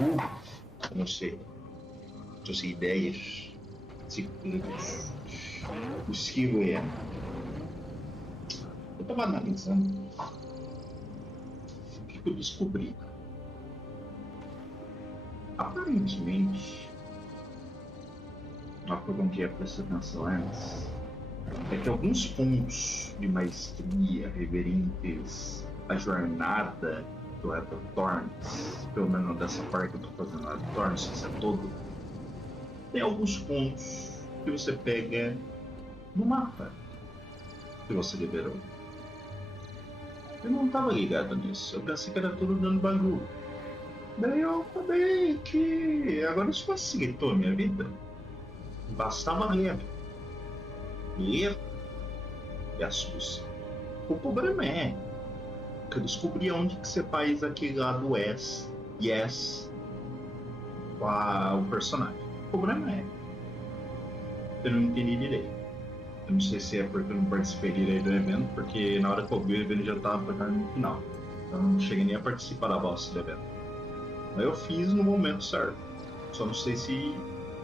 Eu não sei. Não sei ideias. Ciclos. O esquivo é. Eu tava analisando o que eu descobri. Aparentemente, uma coisa que eu prestei atenção antes é que alguns pontos de maestria reverentes à jornada do Retornos, pelo menos dessa parte que eu tô fazendo no Retornos, se é todo, tem alguns pontos que você pega no mapa que você liberou. Eu não tava ligado nisso, eu pensei que era tudo dando bagulho. Daí eu acabei que agora isso facilitou a minha vida. Bastava ler. Ler e a solução. O problema é que eu descobri onde que você faz aquele lado yes com o personagem. O problema é eu não entendi direito. Eu não sei se é porque eu não participei direito do evento, porque na hora que eu vi o evento já estava no final. Eu não cheguei nem a participar da bosta do evento. Mas eu fiz no momento certo. Só não sei se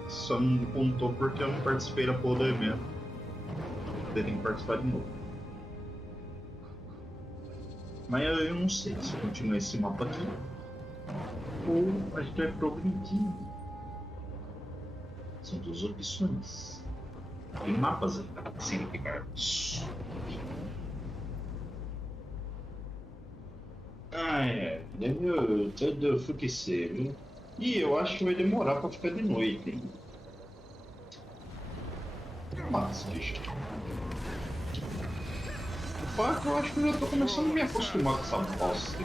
só não contou porque eu não participei da porra do evento. Eu tenho que participar de novo. Mas eu não sei se eu continuo esse mapa aqui ou a gente vai progredindo. São duas opções. Tem mapas significados. Ah, é. Deve tudo enlouquecer, viu? E eu acho que vai demorar pra ficar de noite, hein? Mas, bicho. O fato, eu acho que eu já tô começando a me acostumar com essa bosta.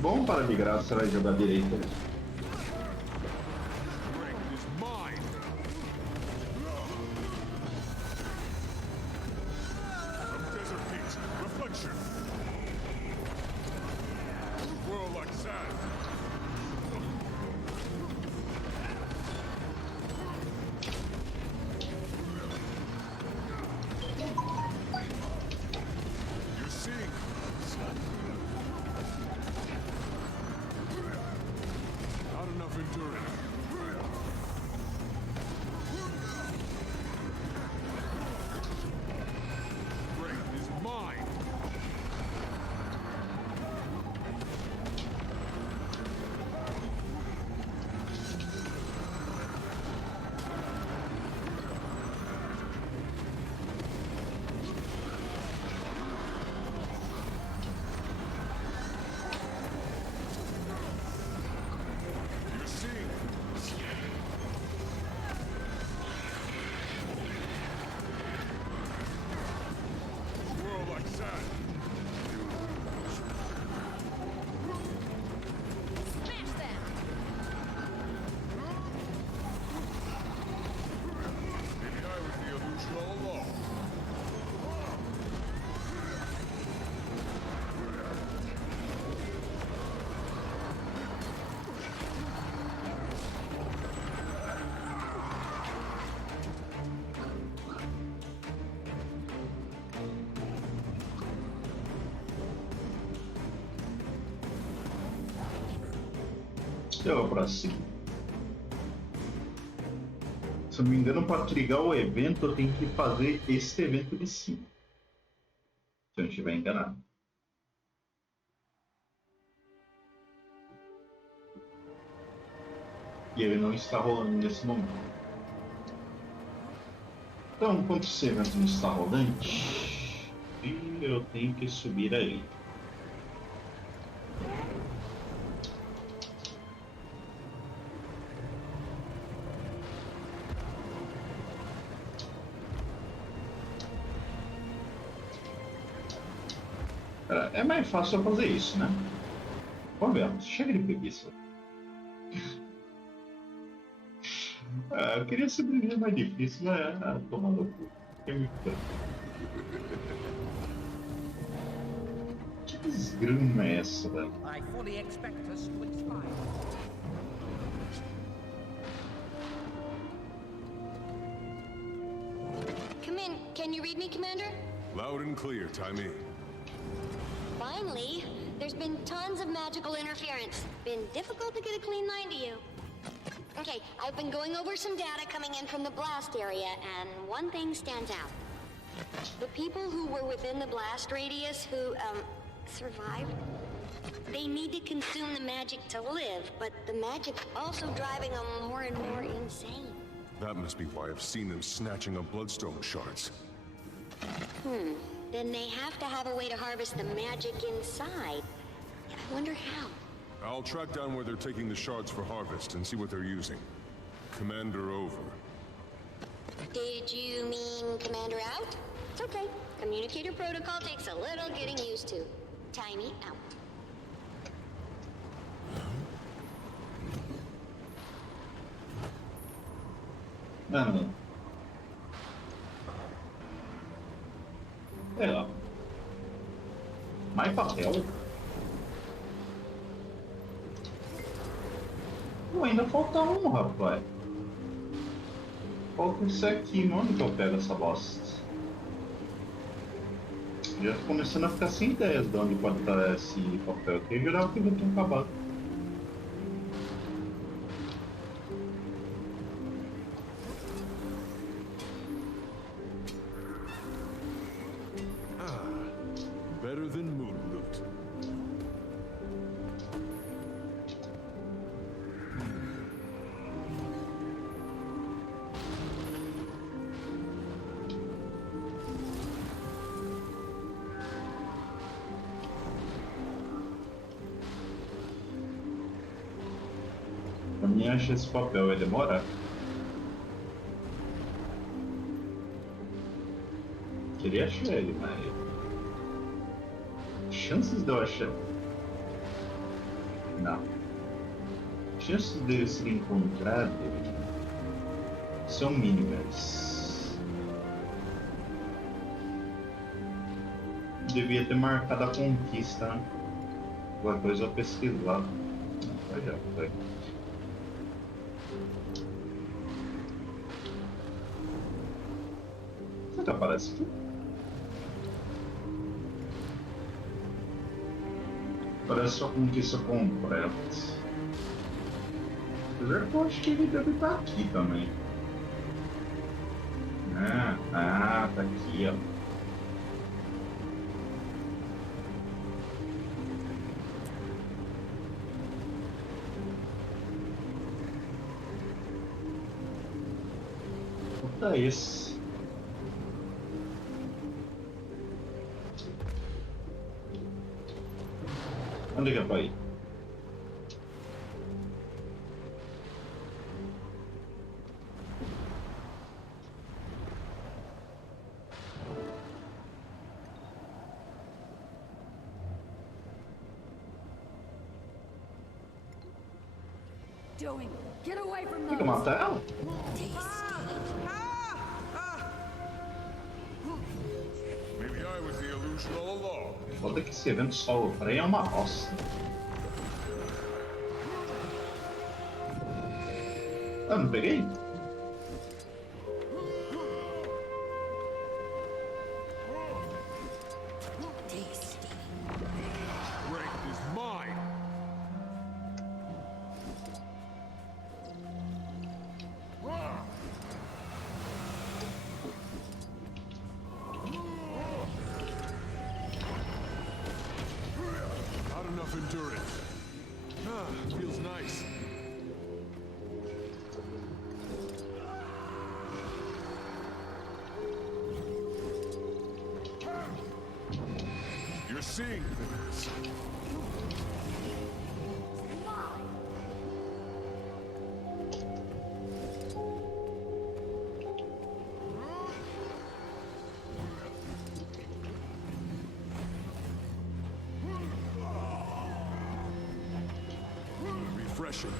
Vamos para de graça, você vai jogar direito. Eu pra cima. Se eu não me engano, para ligar o evento, eu tenho que fazer esse evento de cima. Se eu não estiver enganado. E ele não está rolando nesse momento. Então, enquanto esse evento não está rolante, eu tenho que subir aí. É mais fácil eu fazer isso, né? Vamos, chega de preguiça. Eu queria simplesmente mais difícil, né? Tomar no cu. Que desgrama é essa, velho? I fully expect us to expire. Come in. Can you read me, Commander? Loud and clear, Timey. Finally. There's been tons of magical interference. Been difficult to get a clean line to you. Okay, I've been going over some data coming in from the blast area, and one thing stands out. The people who were within the blast radius who, survived, they need to consume the magic to live, but the magic's also driving them more and more insane. That must be why I've seen them snatching up bloodstone shards. Then they have to have a way to harvest the magic inside. I wonder how. I'll track down where they're taking the shards for harvest and see what they're using. Commander over. Did you mean Commander out? It's okay. Communicator protocol takes a little getting used to. Timey out. Mano. Sei lá. Mais papel? Pô, ainda falta um, rapaz. Falta isso aqui, onde que eu pego essa bosta? Já tô começando a ficar sem ideias de onde pode estar esse papel aqui. Eu jurava que ele tinha acabado. Better than moon loot. Pra mim, achar esse papel vai demorar. Queria achar ele, mas... chances de eu achar? Não. Chances dele ser encontrado são mínimas. Devia ter marcado a conquista, né? Alguma coisa eu pesquisar. Não, já foi. Será que aparece aqui? Parece só conquista completa. Apesar que eu acho que ele deve estar aqui também. Tá aqui, ó. Puta esse. Onde que é pra ir? Doing? Get away from Tem que those. matar ela? Maybe I was the illusion all along. Foda que esse evento solo pra aí é uma roça. Ah, não peguei? Strength is mine. Not enough endurance. Feels nice. You're seeing things. Freshen.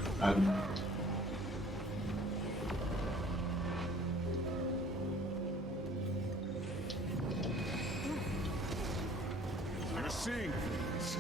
You're seeing things.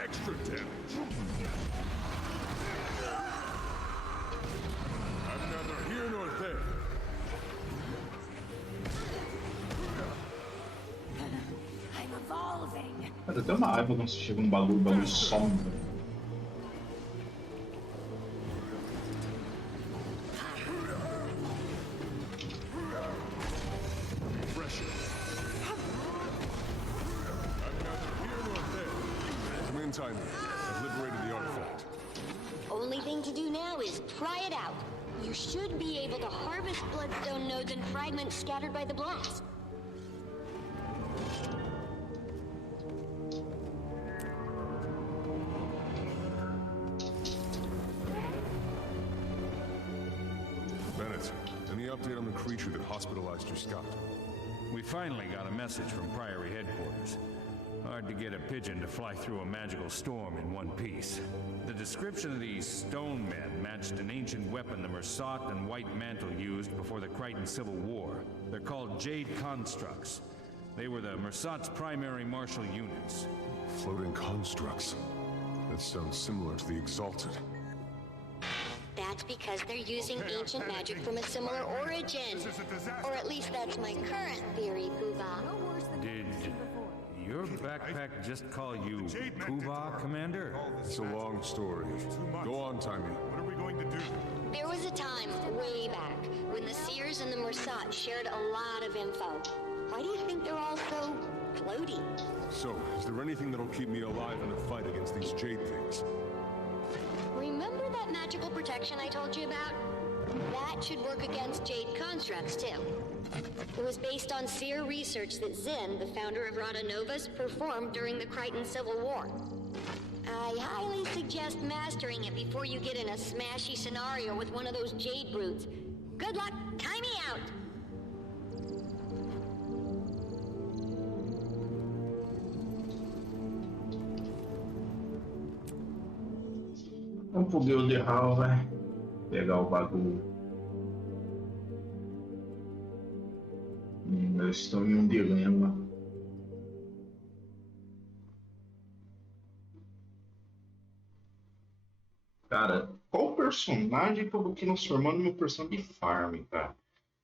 Extra damage. I'm neither here nor there. I'm evolving. Cara, até uma raiva quando você chega num bagulho, o bagulho some. Freshen. I'm neither here nor there. Come in, Timmy. I've liberated the artifact. Only thing to do now is try it out. You should be able to harvest bloodstone nodes and fragments scattered by the blast. Bennett, any update on the creature that hospitalized your scout? We finally got a message from Priory headquarters. Hard to get a pigeon to fly through a magical storm in one piece. The description of these stone men matched an ancient weapon the Mersat and White Mantle used before the Crichton Civil War. They're called Jade Constructs. They were the Mersat's primary martial units. Floating constructs. That sounds similar to the Exalted. That's because they're using ancient magic from a similar origin. Or at least that's my current theory, Poobah. Did your backpack just call you Poobah, Commander? It's a long story. Go on, Timmy. What are we going to do? There was a time, way back, when the Seers and the Mersat shared a lot of info. Why do you think they're all so floaty? So, is there anything that'll keep me alive in the fight against these Jade things? Remember that magical protection I told you about? That should work against Jade constructs, too. It was based on Seer research that Zinn, the founder of Rada Novus, performed during the Crichton Civil War. I highly suggest mastering it before you get in a smashy scenario with one of those Jade brutes. Good luck, time me out! Vamos pro build de jhow, vai. Pegar o bagulho. Eu estou em um dilema. Cara, qual personagem que eu vou transformando no meu personagem de farm, cara?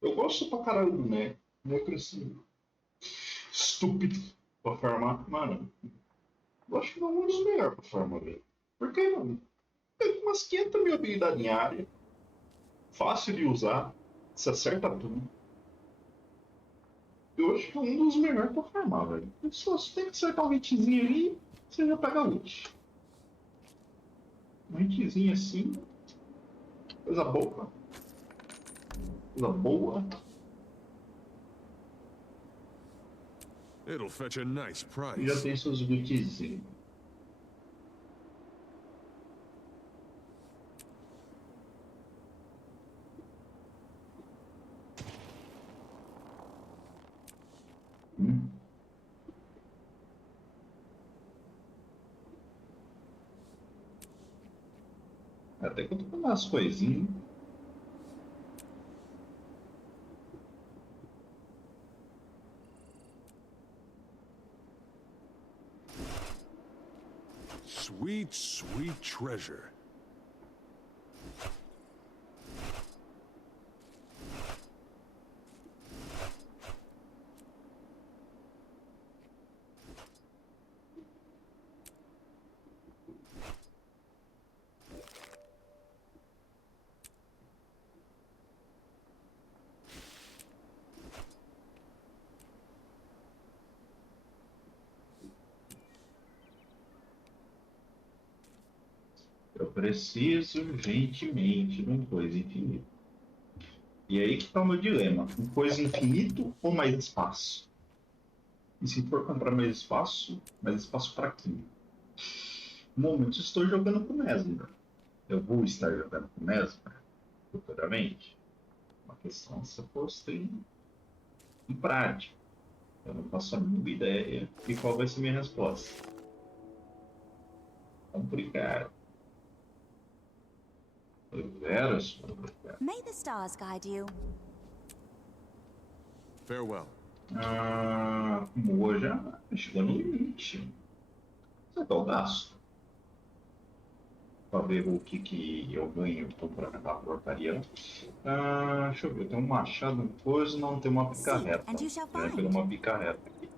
Eu gosto pra caralho do Né. Né, cresci. Estúpido pra farmar. Mano, eu acho que não é um dos melhores pra farmar, velho. Por que não? Tem umas 500 mil habilidades em área. Fácil de usar. Se acerta tudo. Eu acho que é um dos melhores pra farmar, velho. Só você tem que acertar um hitzinho ali, você já pega ult. Um hitzinho assim. Coisa boa. Coisa boa. It'll fetch a nice price. E já tem seus ultzinhos. Até que eu tô com umas coisinhas. Sweet, sweet treasure. Eu preciso urgentemente de uma coisa infinita. E aí que tá o meu dilema. Uma coisa infinito ou mais espaço? E se for comprar mais espaço para quê? No momento estou jogando com o Mesmer. Eu vou estar jogando com o Mesmer futuramente? Uma questão se eu posto em prática. Eu não faço a mínima ideia de qual vai ser minha resposta. Complicado. Deveras complicado. May the stars guide you. Farewell. Como hoje já chegou no limite. Você tá o gasto. Pra ver o que eu ganho comprando aquela porcaria. Deixa eu ver, tem um machado, uma coisa, não tem uma picarreta. and you shall Eu find. pegar uma picarreta aqui.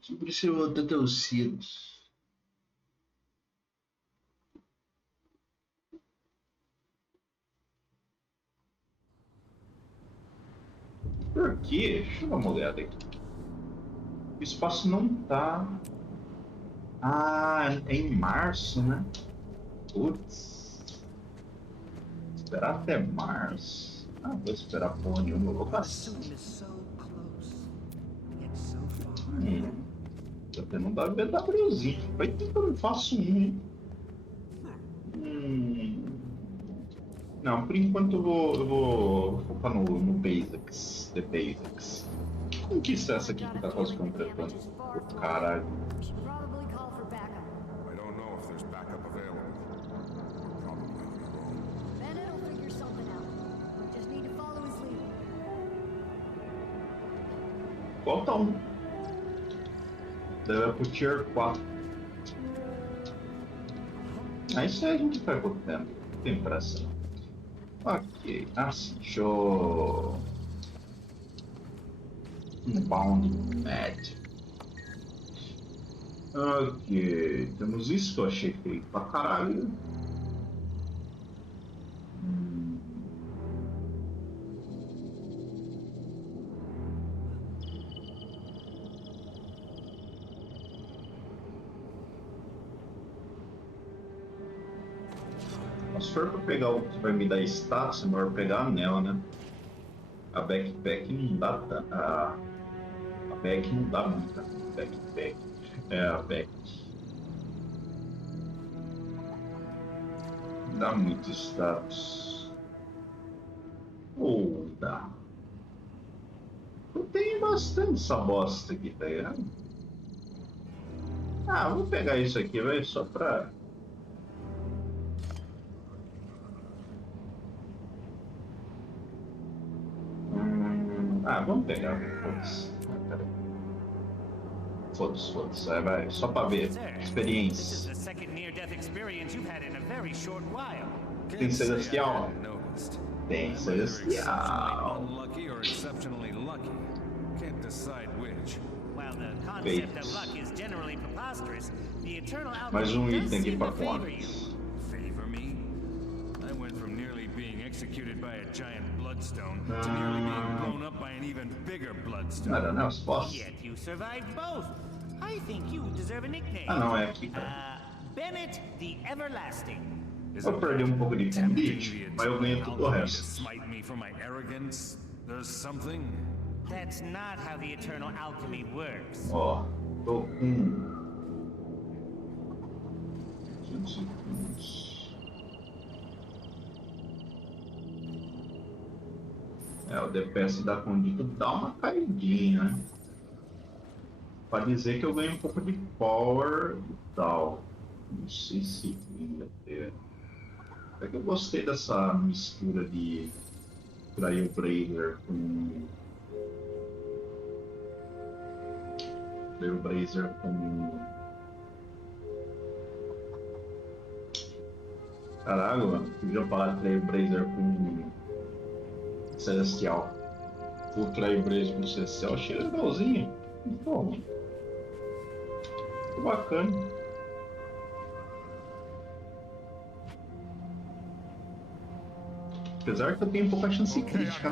Sobre seu tecidos. Por quê? Deixa eu dar uma olhada aqui. O espaço não tá. É em março, né? Putz. Esperar até março. Vou esperar porra nenhuma, eu vou gastar. Soon is so close, yet so far. Tô tendo um GW2zinho. Vai ter que eu não faço um, hein? Não, por enquanto eu vou focar no Basics. The Basics. Que conquista é essa aqui que tá quase completando? Caralho. Should probably call for backup. I don't know if there's backup available. You're probably on your own. Bennett will figure something out. We just need to follow his lead. Falta um. Deve pro Tier 4. Isso aí a gente vai botando. Não tem pressa não. Ok, assim, show. Bound Magic. Ok, temos isso que eu achei feio pra caralho. Se for pra pegar o que vai me dar status, é melhor pegar anel, né? A backpack não dá tanto. A bag não dá muita. Backpack. A back. Não dá muito status. Ou dá. Eu tenho bastante essa bosta aqui, tá ligado? Vou pegar isso aqui, vai, só pra. Vamos pegar. Foda-se. Vai, só pra ver. Experiência. Tem celestial? Tem celestial. Unlucky or exceptionally lucky. Can't decide which. While the concept of luck is generally preposterous, the eternal Mais alchemy does item aqui seem pra to favor you. contas. Favor me? I went from nearly being executed by a giant bloodstone to nearly being blown up by an even bigger bloodstone. Nada, né? Os postos. Yet you survived both. I think you deserve a nickname. Não, é aqui, cara. Bennett the Everlasting. Eu perdi um pouco de convite, mas eu ganhei tudo o resto. Smite me for my arrogance. There's something. That's not how the eternal alchemy works. Ó, tô com 200. O DPS da Condito dá uma caidinha, né? Pra dizer que eu ganho um pouco de power e tal. Não sei se vinha ter. É que eu gostei dessa mistura de Trailblazer com. Trailblazer com. Caralho, mano. Podia falar Trailblazer com. Celestial. O Trailblazer com Celestial achei legalzinho. Muito bom. Muito bacana. Apesar que eu tenho pouca chance crítica.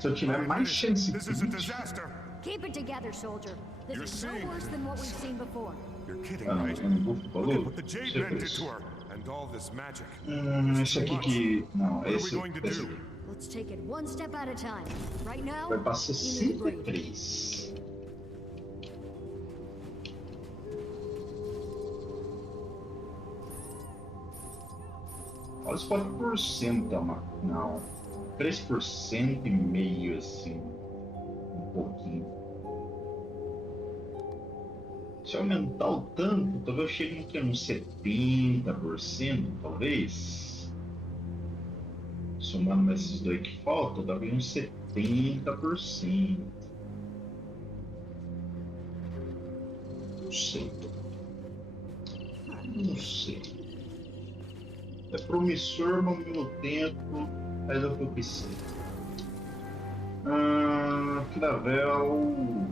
Se eu tiver mais chance crítica. Keep it together, soldier. This is no worse than what we've seen before. You're kidding, Ah, não, right? eu não vou pro Look at bagulho. what the Jade Isso é Men por did to isso. her, and all this magic. Esse aqui que... Não, What are we esse going to do? aqui. Let's take it one step at a time. Right now, Vai pra you need to breathe. 63. Olha os 4%, mano. Não. 3% e meio, assim. Um pouquinho. Se eu aumentar o tanto, talvez eu chegue aqui uns 70%, talvez. Somando esses dois que faltam, dá bem uns 70%. Não sei. Não sei. É promissor, mas ao mesmo tempo faz o que eu preciso. Clavel.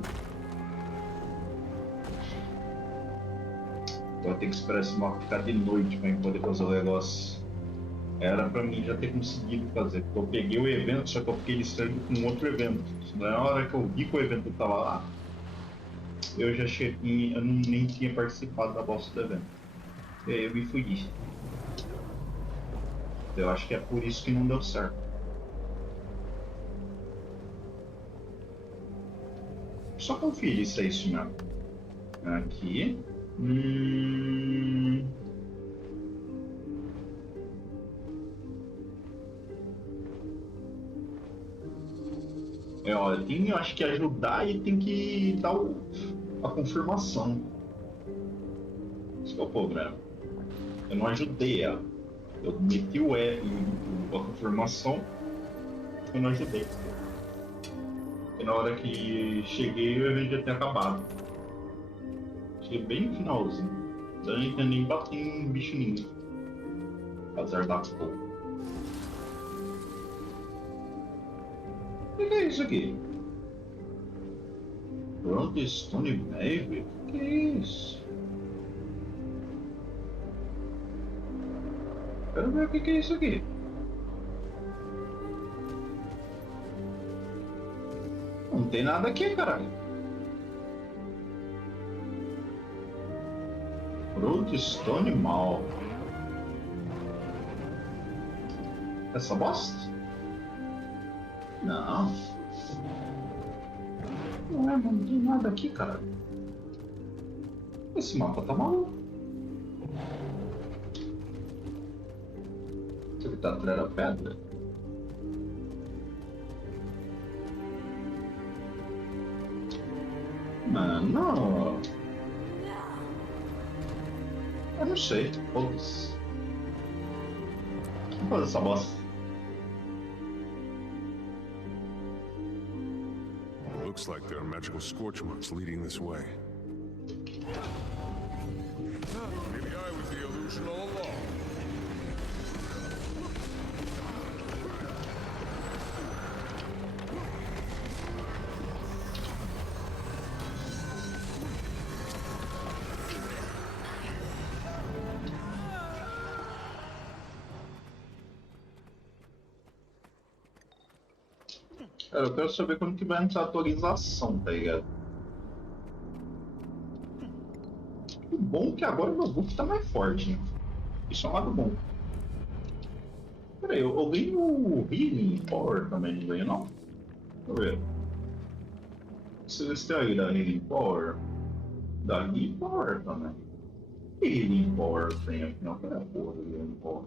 Vou ter que esperar esse mapa ficar de noite para poder fazer o negócio. Era pra mim já ter conseguido fazer, porque eu peguei o evento, só que eu fiquei distraído com outro evento. Na hora que eu vi que o evento estava lá, eu já cheguei, eu nem tinha participado da bosta do evento. E aí eu me fudi. Eu acho que é por isso que não deu certo. Só conferir se é isso mesmo. Aqui. Ó, eu acho que ajudar e tem que dar a confirmação. Esse que é o problema. Eu não ajudei ela. Eu meti o a confirmação, eu não ajudei. E na hora que cheguei, o evento já tinha acabado. Cheguei bem no finalzinho. Eu não nem bati em bicho nenhum. Azar da porra. O que é isso aqui? Pronto, Stone Navy? O que é isso? Quero ver o que é isso aqui. Não tem nada aqui, caralho. Stone Mall. Essa bosta? Não. Não tem nada aqui, caralho. Esse mapa tá maluco. Isso aqui tá atrás da pedra? Mano. Eu não sei. Foda-se. Vamos fazer essa bosta. Looks like there are magical scorch marks leading this way. Maybe I was the illusion all along. Cara, eu quero saber quando que vai entrar a atualização, tá ligado? O bom é que agora o meu buff tá mais forte, né? Isso é um lado bom. Pera aí, eu ganho o Healing Power também, não ganho não? Deixa eu ver. Celestial aí da Healing Power. Da Healing Power também. Healing Power tem aqui, não? Cadê a porra do Healing Power?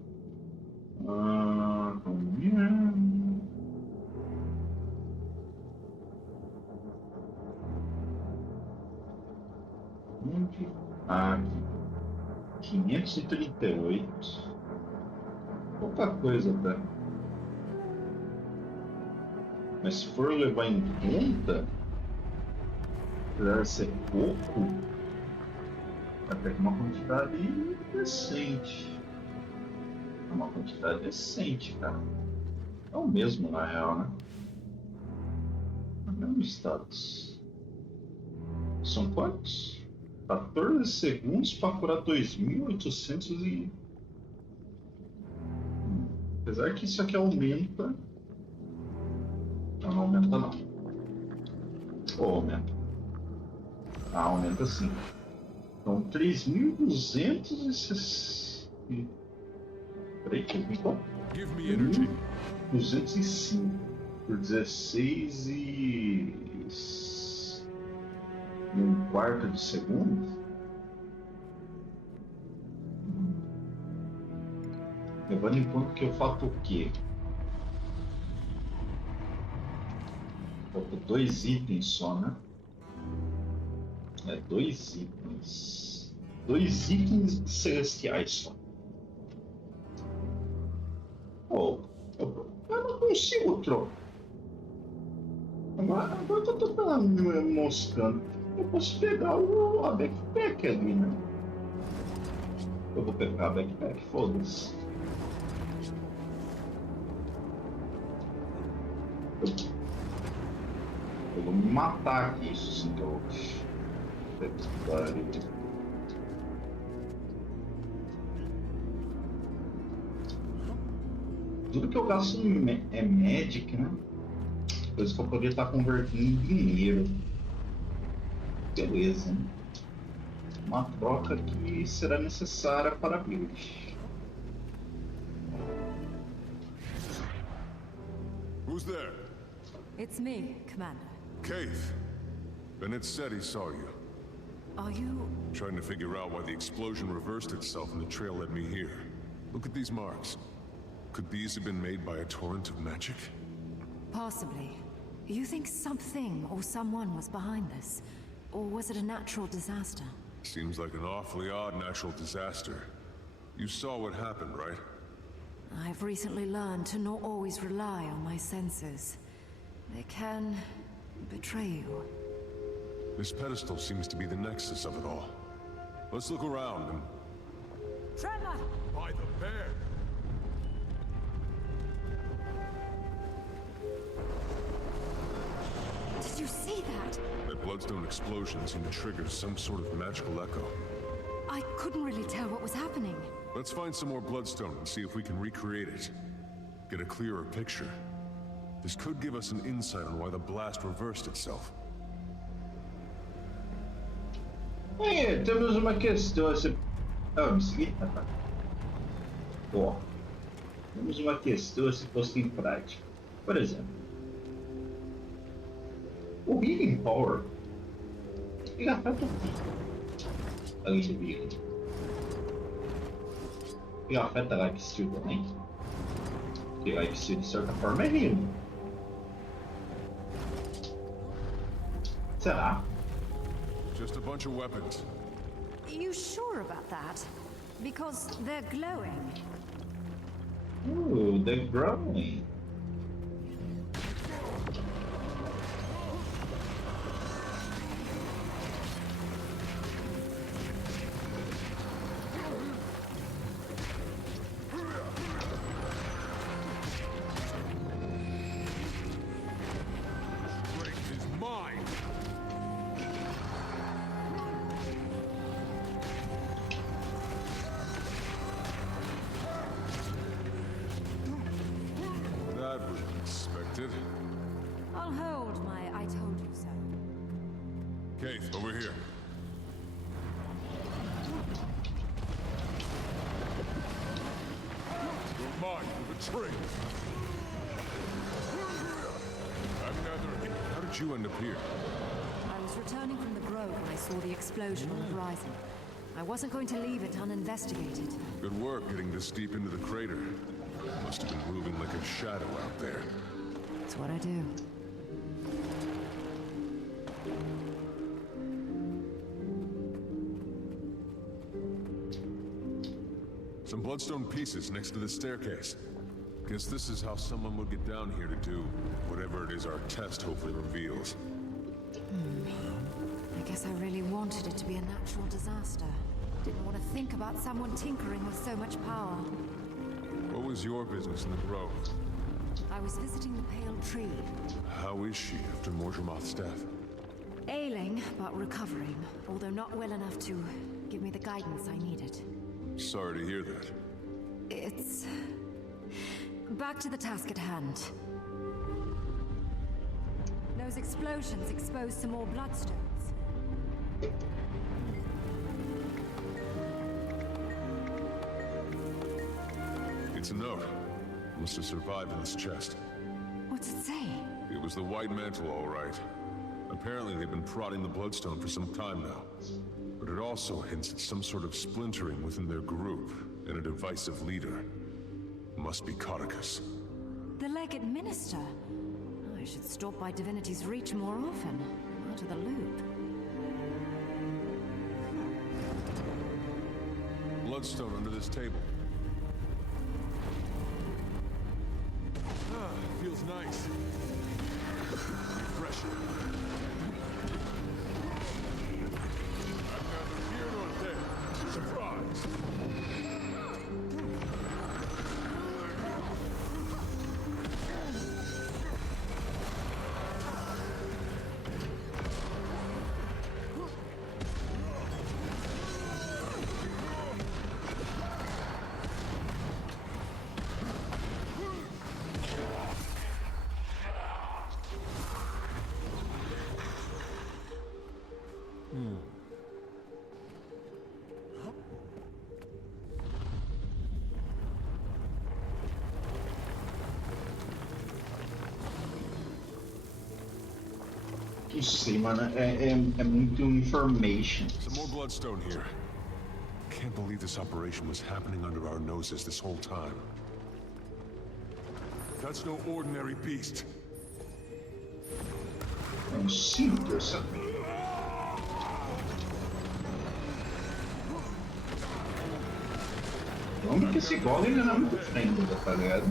Aqui. 538. Pouca coisa, tá? Mas se for levar em conta, apesar de ser pouco, até que uma quantidade decente. É uma quantidade decente, cara. É o mesmo, na real, né? É o mesmo status. São quantos? 14 segundos para curar 2.800 e... Apesar que isso aqui aumenta... Não aumenta não. Ou aumenta. Ah, aumenta sim. Então, 3.200 e... Peraí, que eu vi qual? Give me energy. 205 por 16 e... um quarto de segundo? Levando em conta que eu faço o quê? Falta 2 itens só, né? É, 2 itens. 2 itens celestiais só. Oh, eu não consigo trocar. Agora que eu tô me moscando, eu posso pegar a backpack ali, né? Eu vou pegar a backpack, foda-se. Eu vou me matar aqui, isso sim que eu... Tudo que eu gasto é Magic, né? Coisa que eu poderia estar convertendo em dinheiro. Beleza. Uma troca que será necessária para a build. Who's there? It's me, Commander. Keith. Bennett said he saw you. Are you... Trying to figure out why the explosion reversed itself and the trail led me here. Look at these marks. Could these have been made by a torrent of magic? Possibly. You think something or someone was behind this? Or was it a natural disaster? Seems like an awfully odd natural disaster. You saw what happened, right? I've recently learned to not always rely on my senses. They can betray you. This pedestal seems to be the nexus of it all. Let's look around and... Trevor! By the bear! Did you see that? That bloodstone explosion seemed to trigger some sort of magical echo. I couldn't really tell what was happening. Let's find some more bloodstone and see if we can recreate it. Get a clearer picture. This could give us an insight on why the blast reversed itself. É, temos uma questão. Me seguir? Ó, temos uma questão a se posta em prática. Por exemplo, o Healing Power ele afeta o quê? Além do Healing. Ele afeta a Life Steal também. Porque Life Steal de certa forma é Healing. Será? Just a bunch of weapons. You sure about that? Because they're glowing. Ooh, they're growing. Strength is mine! That was unexpected. I'll hold my I told you so. Keith, over here. You're mine for the tree. How did you end up here? I was returning from the grove when I saw the explosion on the horizon. I wasn't going to leave it uninvestigated. Good work getting this deep into the crater. Must have been moving like a shadow out there. It's what I do. Some bloodstone pieces next to the staircase. Guess this is how someone would get down here to do whatever it is our test hopefully reveals. I guess I really wanted it to be a natural disaster. Didn't want to think about someone tinkering with so much power. What was your business in the grove? I was visiting the Pale Tree. How is she after Mortimer's death? Ailing, but recovering. Although not well enough to give me the guidance I needed. Sorry to hear that. It's... back to the task at hand. Those explosions exposed some more bloodstones. It's a note. Must have survived in this chest. What's it say? It was the White Mantle, all right. Apparently they've been prodding the Bloodstone for some time now. But it also hints at some sort of splintering within their group, and a divisive leader. Must be Codicus. The Legate Minister? I should stop by Divinity's Reach more often. Out of the loop. Bloodstone under this table. Ah, feels nice. Refreshing. I'm neither here nor there. Surprise! Não sei, mano. É muito information. Some more Bloodstone here. Can't believe this operation was happening under our noses this whole time. That's no ordinary beast. É um cinto, sabe? Como que esse golem ele não é muito frente, tá ligado?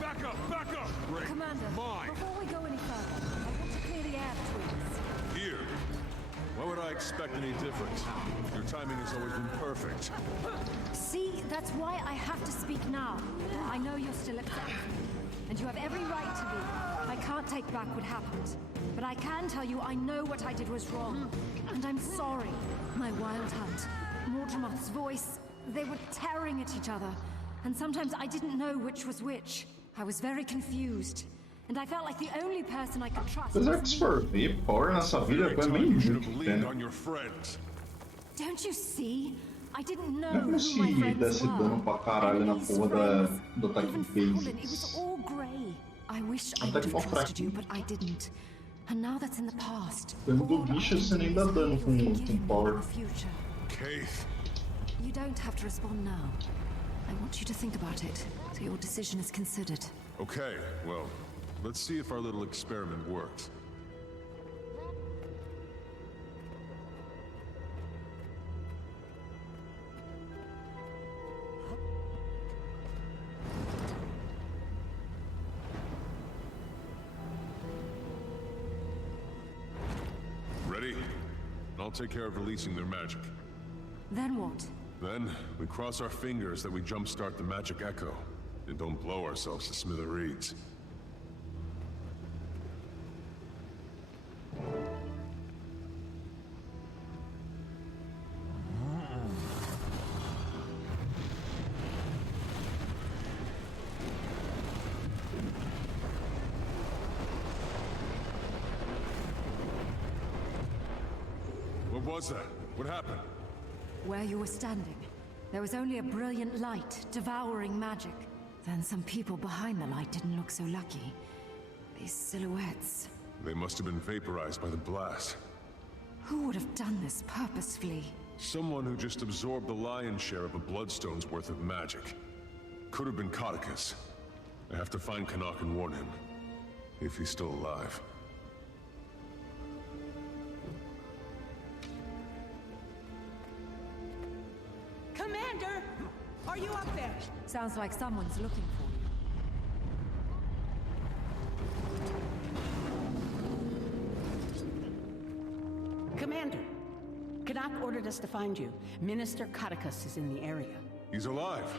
Back up! Back up! Great. Commander, Mine. before we go any further, I want to clear the air between us. Here. Why would I expect any different? Your timing has always been perfect. See, that's why I have to speak now. I know you're still upset, and you have every right to be. I can't take back what happened, but I can tell you I know what I did was wrong, and I'm sorry. My wild hunt, Mortimer's voice, they were tearing at each other, and sometimes I didn't know which was which. I was very confused, and I felt like the only person I could trust was Apesar que se for ver, Power nessa vida foi meio You should have inútil, leaned né? on your friends. Don't you see? I didn't know Não é who my possível friends desse dano pra caralho na Enemies, porra friends, do ataque even fallen, it was base. all grey. I wish I Até would que have for trusted fraco. you, but I didn't. And now that's in the past. Dentro do all bicho I você nem hope dá is dano that you'll forgive com me Power. in the future. Keith. You don't have to respond now. I want you to think about it, so your decision is considered. Okay, well, let's see if our little experiment worked. Ready? I'll take care of releasing their magic. Then what? Then, we cross our fingers that we jumpstart the magic echo, and don't blow ourselves to smithereens. What was that? What happened? Where you were standing, there was only a brilliant light devouring magic. Then some people behind the light didn't look so lucky. These silhouettes. They must have been vaporized by the blast. Who would have done this purposefully? Someone who just absorbed the lion's share of a bloodstone's worth of magic. Could have been Codicus. I have to find Canuck and warn him. If he's still alive. Commander! Are you up there? Sounds like someone's looking for you. Commander, Canuck ordered us to find you. Minister Codicus is in the area. He's alive.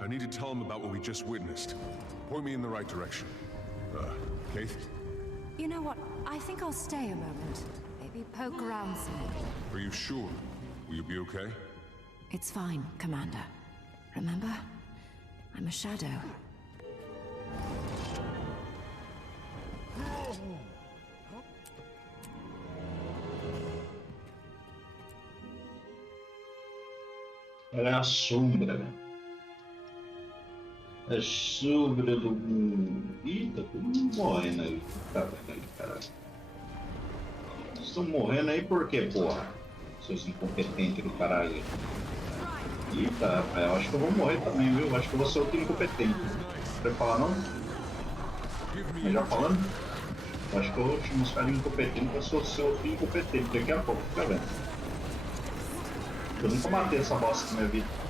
I need to tell him about what we just witnessed. Point me in the right direction. Keith? You know what? I think I'll stay a moment. Maybe poke around some more. Are you sure? Will you be okay? It's fine, Commander. Remember? I'm a shadow. Ela é a sombra, né? A sombra do mundo. Ih, tá todo mundo morrendo aí. Tá vendo aí, caralho? Vocês estão morrendo aí por quê, porra? Seus incompetentes do caralho. Ih, tá, rapaz, eu acho que eu vou morrer também, viu? Eu acho que eu vou ser outro incompetente. Não quer falar não? Mas já falando? Eu acho que eu vou te mostrar incompetente pra ser outro incompetente daqui a pouco, fica vendo? Eu nunca matei essa bosta na minha vida.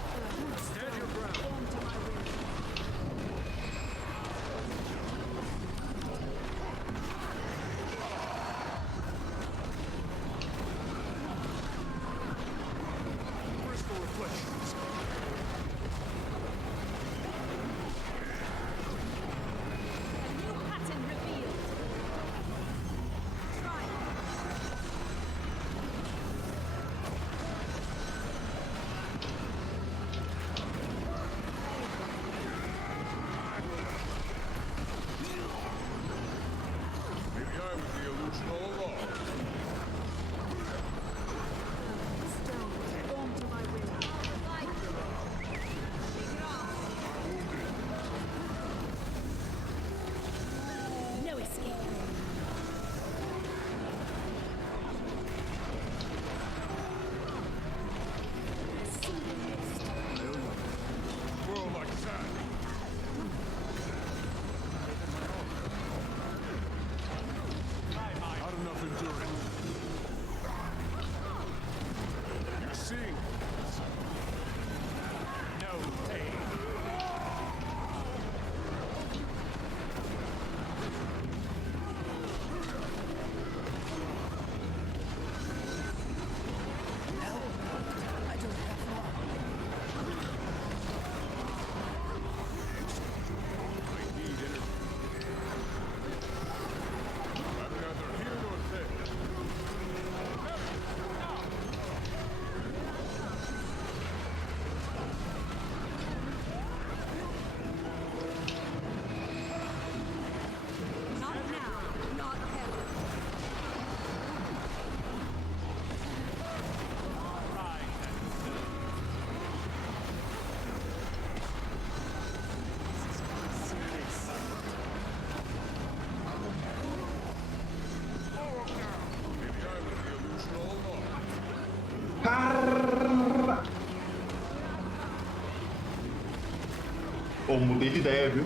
Pô, mudei de ideia, viu?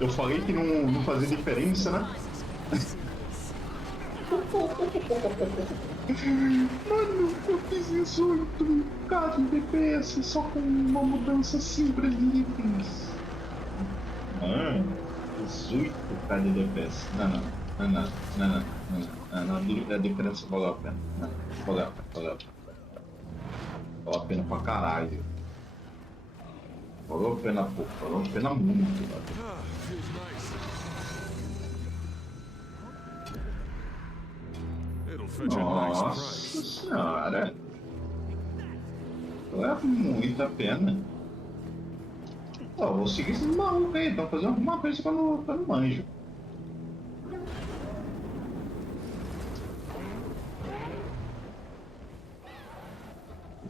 Eu falei que não fazia diferença, né? Mano, eu fiz 18k de DPS só com uma mudança simples de itens. Mano, 18k de DPS. Não. A diferença valeu a pena. Valeu a pena pra caralho. Valeu a pena pouco, valeu a pena muito, velho. Nossa senhora. Vale muito a pena. Ó, vou seguir esses malucos aí, estão fazendo alguma coisa que eu não manjo.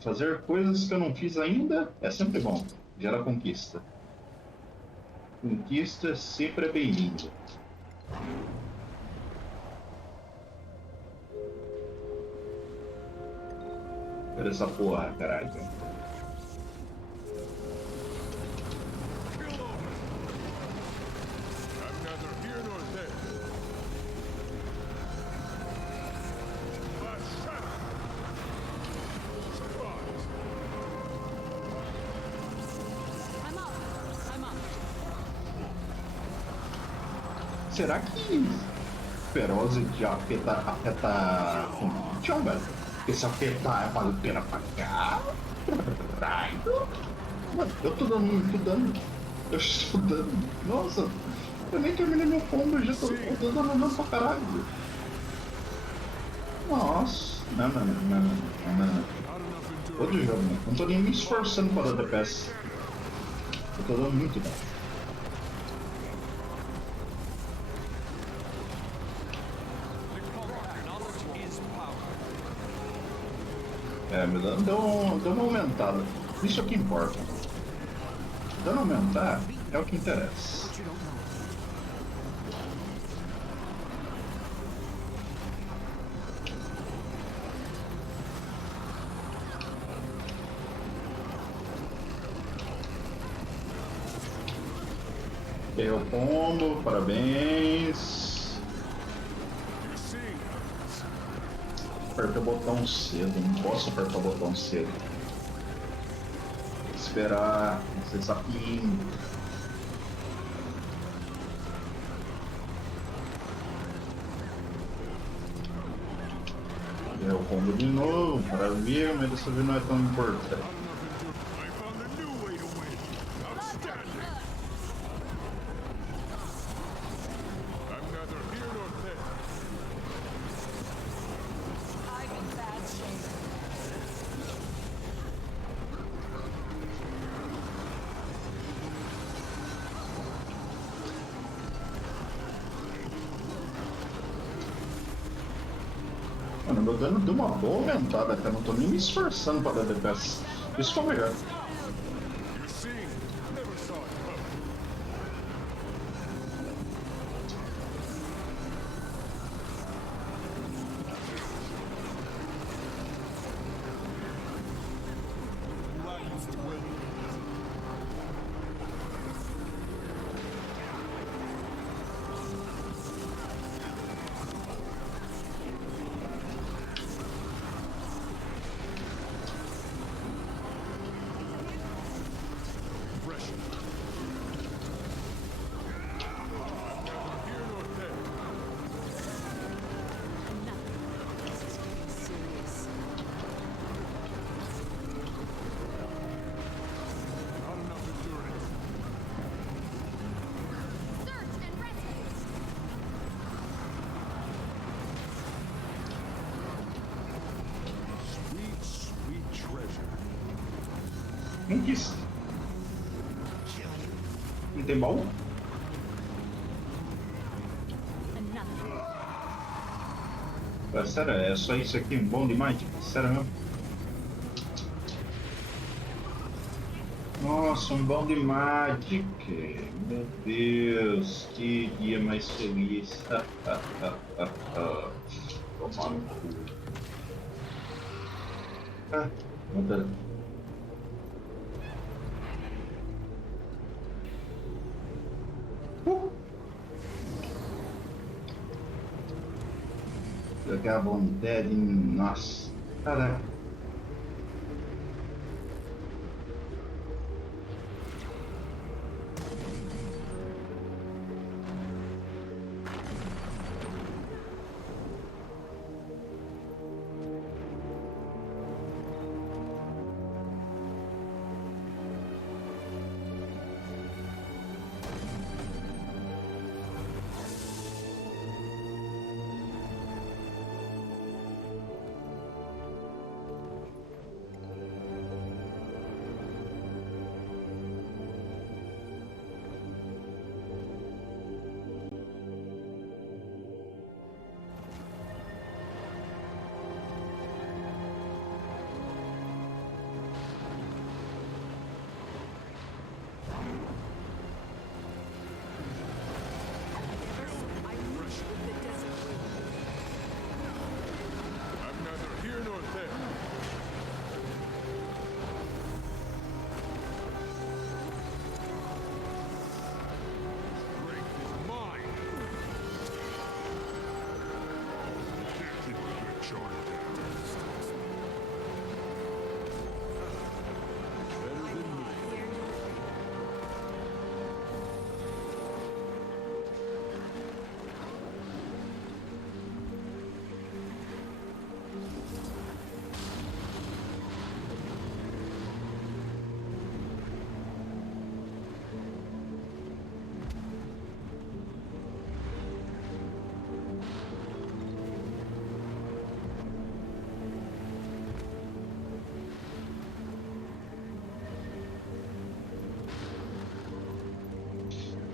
Fazer coisas que eu não fiz ainda é sempre bom. Gera conquista. Conquista sempre é bem-vinda. Olha essa porra, caralho. Será que ferozes de afeta condition, velho? Porque se afetar vale a pena pra cá. Right? Mano, eu tô dando muito dano. Eu estou dando. Nossa, eu nem terminei meu combo, eu já tô dando dano pra caralho. Nossa, não. Outro jogo, né? Não tô nem me esforçando para dar DPS. Eu tô dando muito dano. É, meu dano deu uma aumentada. Isso é o que importa. O dano aumentar é o que interessa. Ganhou o combo, parabéns. Apertei o botão cedo, não posso apertar o botão cedo. Tem que esperar, ser sapinho. Ganhou o combo de novo, maravilha, mas dessa vez não é tão importante. Mano, meu dano deu uma boa aumentada, cara. Não tô nem me esforçando pra dar DPS. Isso foi melhor. Não quis. Não tem baú? Sério, é só isso aqui? Um bom demais? Sério mesmo? Nossa, um bom de Magic. Meu Deus, que dia mais feliz. Tomar no cu. Não pera. Jogar vontade, nossa. Caraca.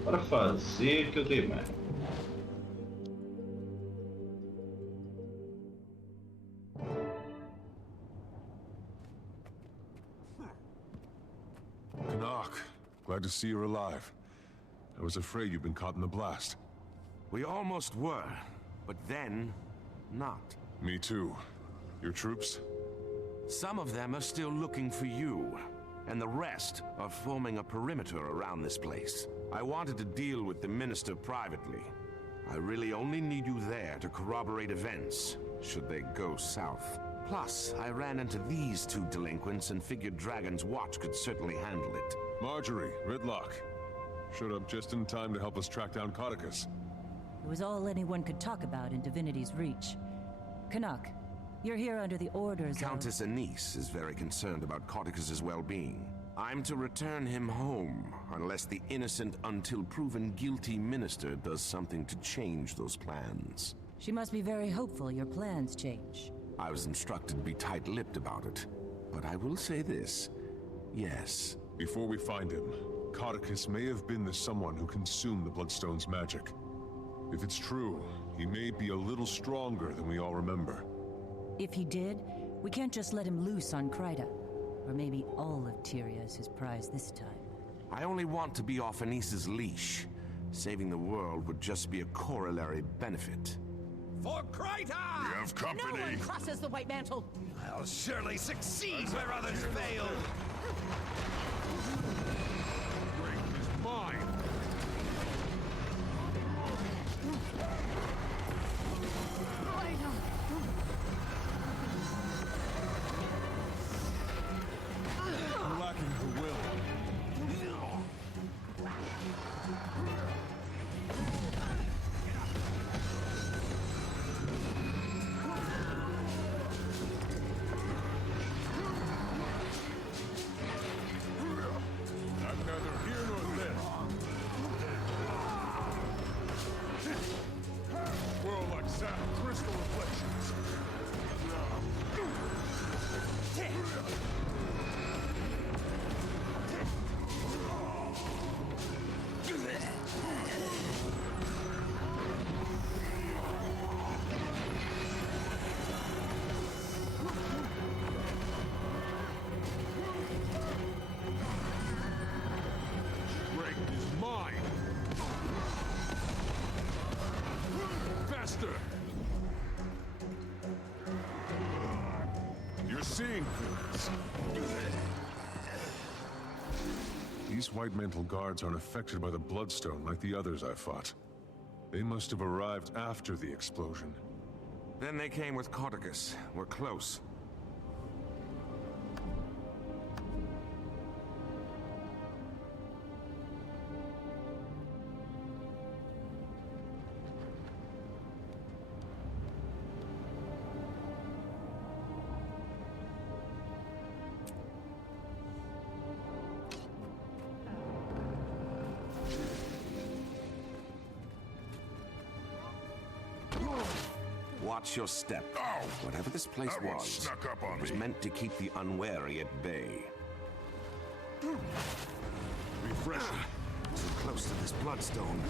Para fazer o que eu dei, mano. Canuck, glad to see you're alive. I was afraid you'd been caught in the blast. We almost were, but then, not. Me too. Your troops? Some of them are still looking for you, and the rest are forming a perimeter around this place. I wanted to deal with the Minister privately. I really only need you there to corroborate events, should they go south. Plus, I ran into these two delinquents and figured Dragon's Watch could certainly handle it. Marjorie, Ridlock. Showed up just in time to help us track down Codicus. It was all anyone could talk about in Divinity's Reach. Canuck, you're here under the orders Countess Anise is very concerned about Codicus's well-being. I'm to return him home, unless the innocent until proven guilty minister does something to change those plans. She must be very hopeful your plans change. I was instructed to be tight-lipped about it. But I will say this. Yes. Before we find him, Codicus may have been the someone who consumed the Bloodstone's magic. If it's true, he may be a little stronger than we all remember. If he did, we can't just let him loose on Kryta. Or maybe all of Tyria is his prize this time. I only want to be off Anise's leash. Saving the world would just be a corollary benefit. For Kryta! We have company! No one crosses the White Mantle! I'll surely succeed where others fail! Great is mine! Lacking the will. I'm neither here nor there. Whirl like sap, crystal reflections. Strength is mine. Faster. You're seeing things. These White Mantle guards aren't affected by the Bloodstone like the others I fought. They must have arrived after the explosion. Then they came with Codicus. We're close. Watch your step. Oh! Whatever this place That one was, snuck up on it was me. meant to keep the unwary at bay. Refreshing. So close to this bloodstone.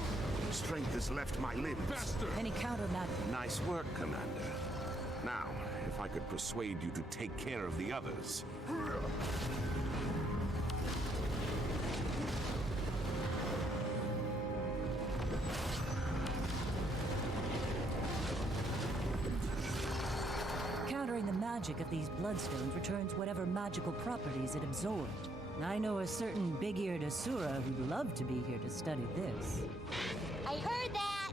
Strength has left my limbs. Faster! Any counter magic? Nice work, Commander. Now, if I could persuade you to take care of the others. Countering the magic of these bloodstones returns whatever magical properties it absorbed. I know a certain big-eared Asura who'd love to be here to study this. I heard that!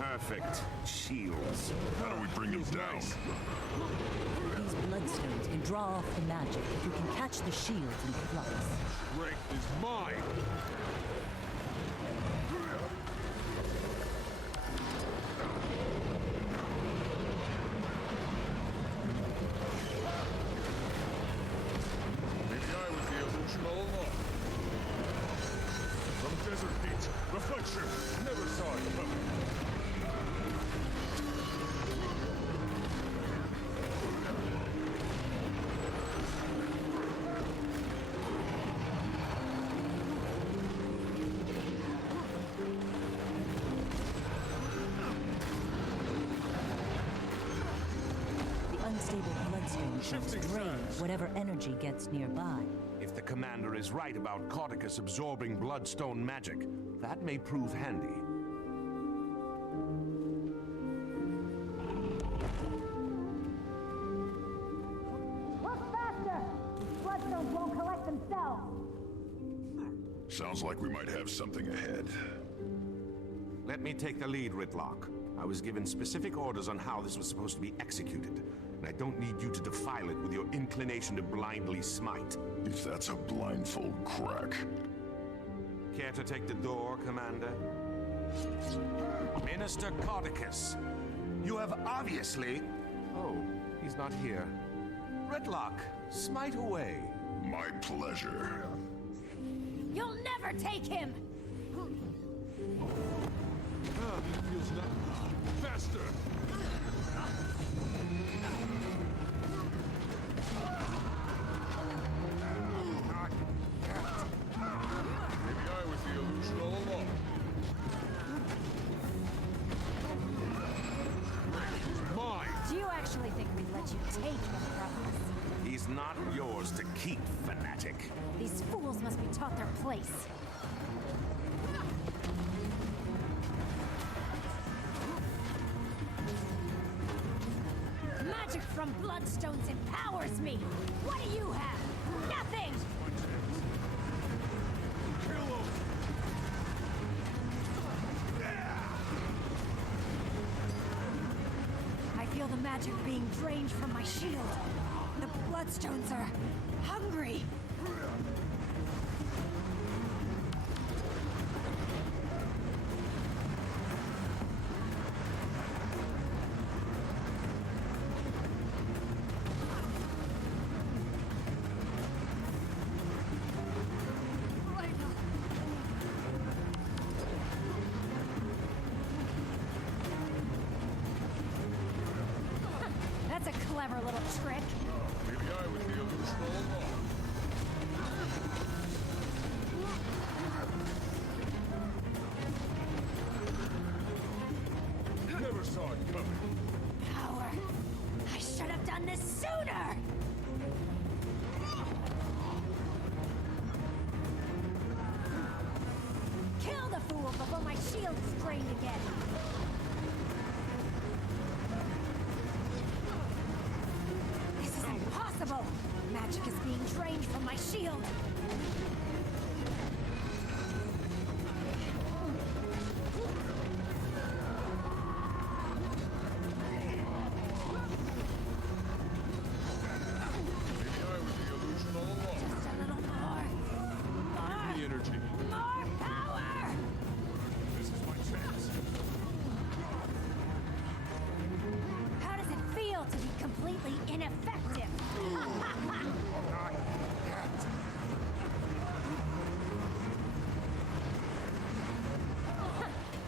Perfect. Shields. How do we bring him down? These bloodstones can draw off the magic if you can catch the shields in flux. Strength is mine! Maybe I was the illusion all along. From desert heat, reflection, never saw it coming. unstable bloodstone shells drain whatever energy gets nearby. If the commander is right about Cauticus absorbing bloodstone magic, that may prove handy. Look faster! Bloodstones won't collect themselves! Sounds like we might have something ahead. Let me take the lead, Ritlock. I was given specific orders on how this was supposed to be executed, and I don't need you to defile it with your inclination to blindly smite. If that's a blindfold crack. Care to take the door, Commander? Minister Cauticus, you have obviously... Oh, he's not here. Ritlock, smite away. My pleasure. You'll never take him! Feels not faster. Maybe I was the illusion all along. Mine. Do you actually think we'd let you take him from us? He's not yours to keep, fanatic. These fools must be taught their place. Magic from bloodstones empowers me! What do you have? Nothing! Kill him. I feel the magic being drained from my shield. The bloodstones are hungry. That's a clever little trick. Maybe I was the illusion all along. Never saw it coming. Power. I should have done this sooner! Kill the fool before my shield is drained again! This is impossible! Magic is being drained from my shield! Maybe I was the illusion all along. Just a little more! More! The energy. More power! This is my chance. How does it feel to be completely ineffective?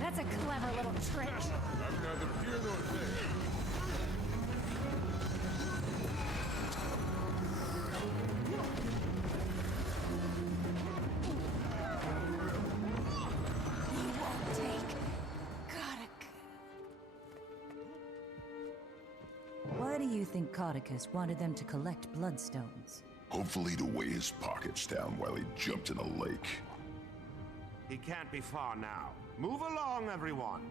That's a clever little trick. I'm neither here nor there. You won't take. Why do you think Cauticus wanted them to collect bloodstones? Hopefully to weigh his pockets down while he jumped in a lake. He can't be far now. Move along, everyone.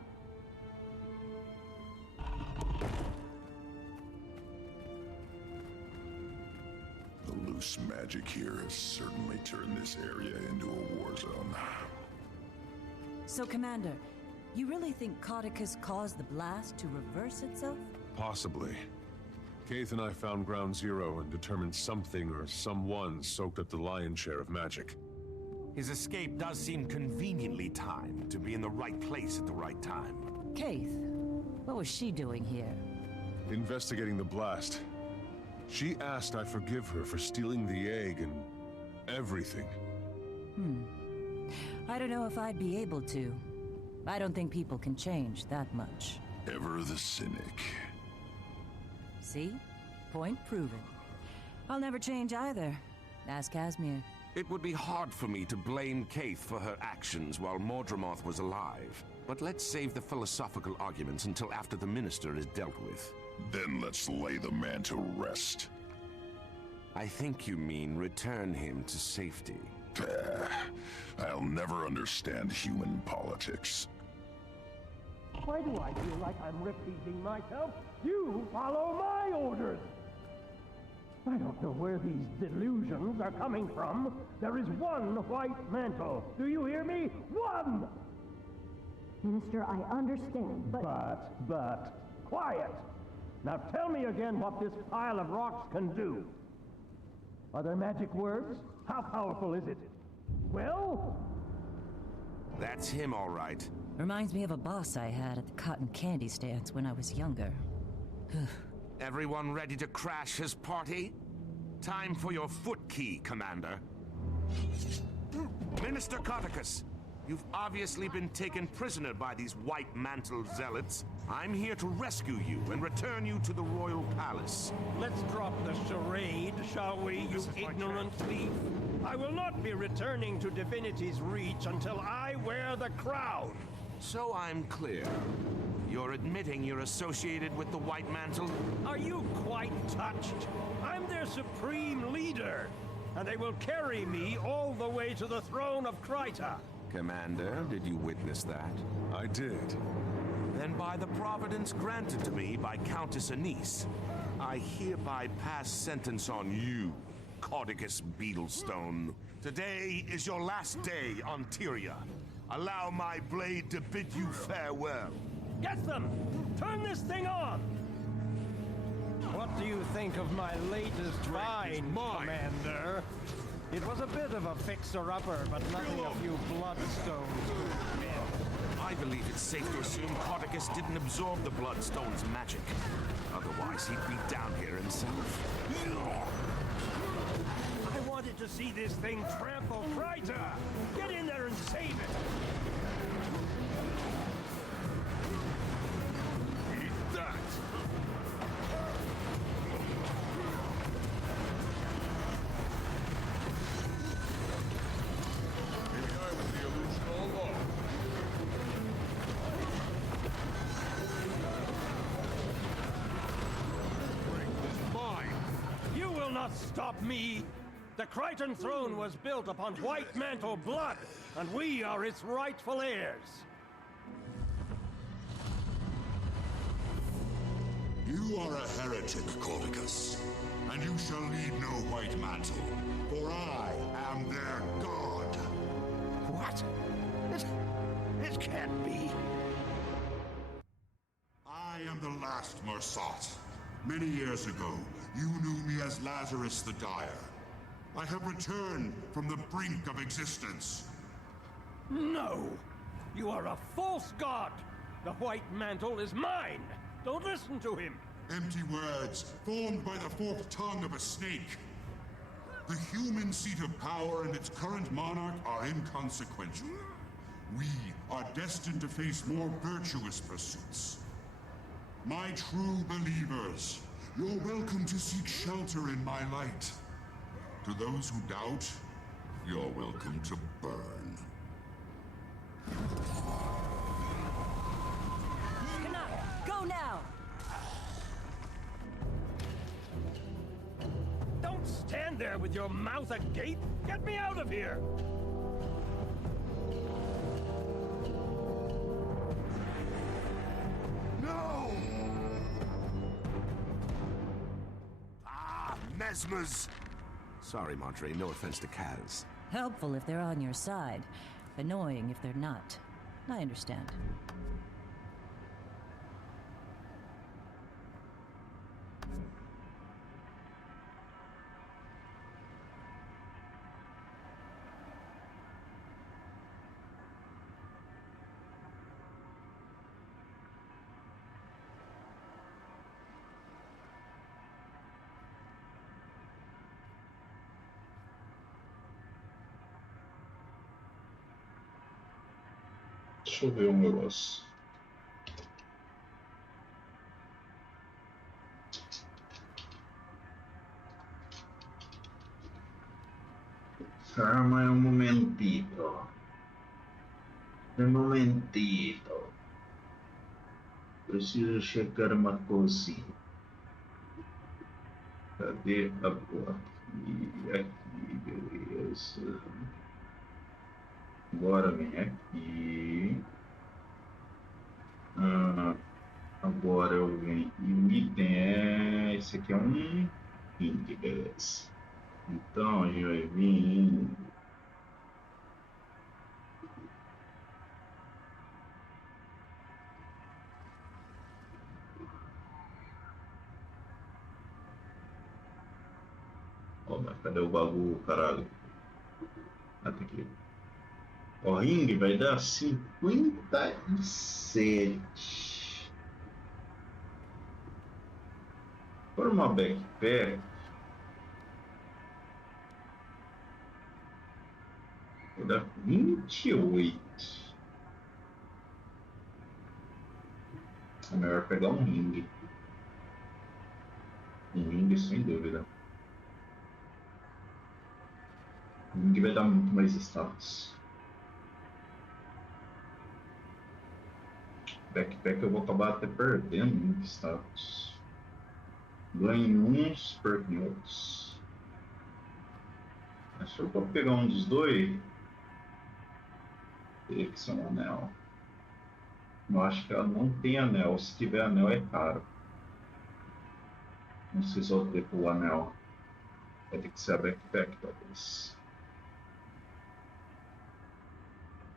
The loose magic here has certainly turned this area into a war zone. So, Commander, you really think Cauticus caused the blast to reverse itself? Possibly. Keith and I found Ground Zero and determined something or someone soaked up the lion's share of magic. His escape does seem conveniently timed to be in the right place at the right time. Keith, what was she doing here? Investigating the blast. She asked I forgive her for stealing the egg and everything. I don't know if I'd be able to. I don't think people can change that much. Ever the cynic. See? Point proven. I'll never change either. Ask Casimir. It would be hard for me to blame Keith for her actions while Mordramoth was alive. But let's save the philosophical arguments until after the minister is dealt with. Then let's lay the man to rest. I think you mean return him to safety. I'll never understand human politics. Why do I feel like I'm repeating myself? You follow my orders! I don't know where these delusions are coming from. There is one white mantle. Do you hear me? One! Minister, I understand, But, quiet! Now tell me again what this pile of rocks can do. Are there magic words? How powerful is it? Well? That's him, all right. Reminds me of a boss I had at the cotton candy stands when I was younger. Everyone ready to crash his party? Time for your foot key, Commander. Minister Koticus, you've obviously been taken prisoner by these white mantle zealots. I'm here to rescue you and return you to the royal palace. Let's drop the charade, shall we, you ignorant thief? I will not be returning to Divinity's Reach until I wear the crown. So I'm clear. You're admitting you're associated with the White Mantle? Are you quite touched? I'm their supreme leader, and they will carry me all the way to the throne of Kryta. Commander, did you witness that? I did. Then by the providence granted to me by Countess Anise, I hereby pass sentence on you, Codicus Beetlestone. Today is your last day on Tyria. Allow my blade to bid you farewell. Get them! Turn this thing on! What do you think of my latest find, Commander? It was a bit of a fixer-upper, but nothing a few bloodstones could mend. I believe it's safe to assume Codicus didn't absorb the Bloodstone's magic. Otherwise, he'd be down here himself. I wanted to see this thing trample Kryta! Get in there and save it! Eat that! Maybe I was the illusion all along. You will not stop me! The Krytan throne was built upon White Mantle blood, and we are its rightful heirs. You are a heretic, Cordicus, and you shall need no white mantle, for I am their god. What? It can't be. I am the last Mersat. Many years ago, you knew me as Lazarus the Dire. I have returned from the brink of existence. No! You are a false god! The White Mantle is mine! Don't listen to him! Empty words, formed by the forked tongue of a snake. The human seat of power and its current monarch are inconsequential. We are destined to face more virtuous pursuits. My true believers, you're welcome to seek shelter in my light. To those who doubt, you're welcome to burn. Go now! Don't stand there with your mouth agape! Get me out of here! No! Mesmers! Sorry, Montre, no offense to Kaz. Helpful if they're on your side. Annoying if they're not. I understand. Deixa eu ver um negócio. Calma um momentito. Um momentito. Preciso checar uma coisinha. Cadê a boa? Aqui, beleza. Agora vem aqui. Agora eu venho e o item esse aqui é um ring, beleza. Então a gente vai vir. Ó, mas cadê o bagulho, caralho? Ah, tá aqui. O ring vai dar 57. Por uma backpack, vai dar 28. É melhor pegar um ring. Um ring sem dúvida. Um ring vai dar muito mais status. Backpack eu vou acabar até perdendo muito status. Ganho uns, perco em outros. Mas se eu for pegar um dos dois, teria que ser um anel. Eu acho que ela não tem anel. Se tiver anel é caro. Não sei se eu vou ter o anel. Vai ter que ser a backpack, talvez.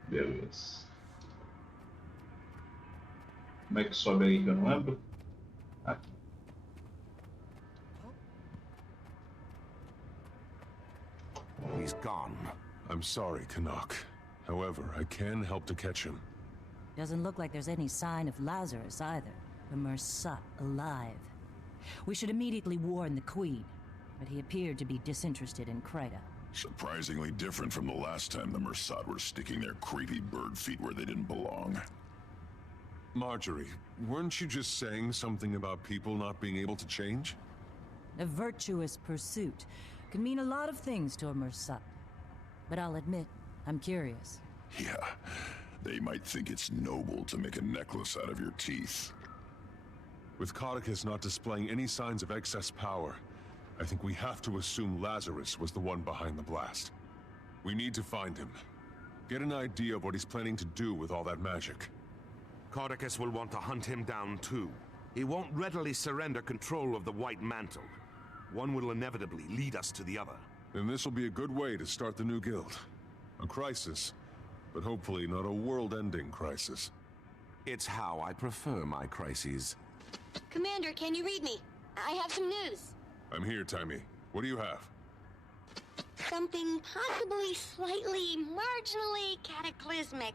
Beleza. Como é que sobe aí que eu não lembro? Aqui. He's gone. I'm sorry, Canuck. However, I can help to catch him. Doesn't look like there's any sign of Lazarus either. The Mersat alive. We should immediately warn the Queen, but he appeared to be disinterested in Krita. Surprisingly different from the last time the Mersat were sticking their creepy bird feet where they didn't belong. Marjorie, weren't you just saying something about people not being able to change? A virtuous pursuit can mean a lot of things to a Mersat. But I'll admit, I'm curious. Yeah, they might think it's noble to make a necklace out of your teeth. With Codicus not displaying any signs of excess power, I think we have to assume Lazarus was the one behind the blast. We need to find him. Get an idea of what he's planning to do with all that magic. Codicus will want to hunt him down too. He won't readily surrender control of the White Mantle. One will inevitably lead us to the other. Then this will be a good way to start the new guild. A crisis, but hopefully not a world-ending crisis. It's how I prefer my crises. Commander, can you read me? I have some news. I'm here, Timmy. What do you have? Something possibly slightly, marginally cataclysmic.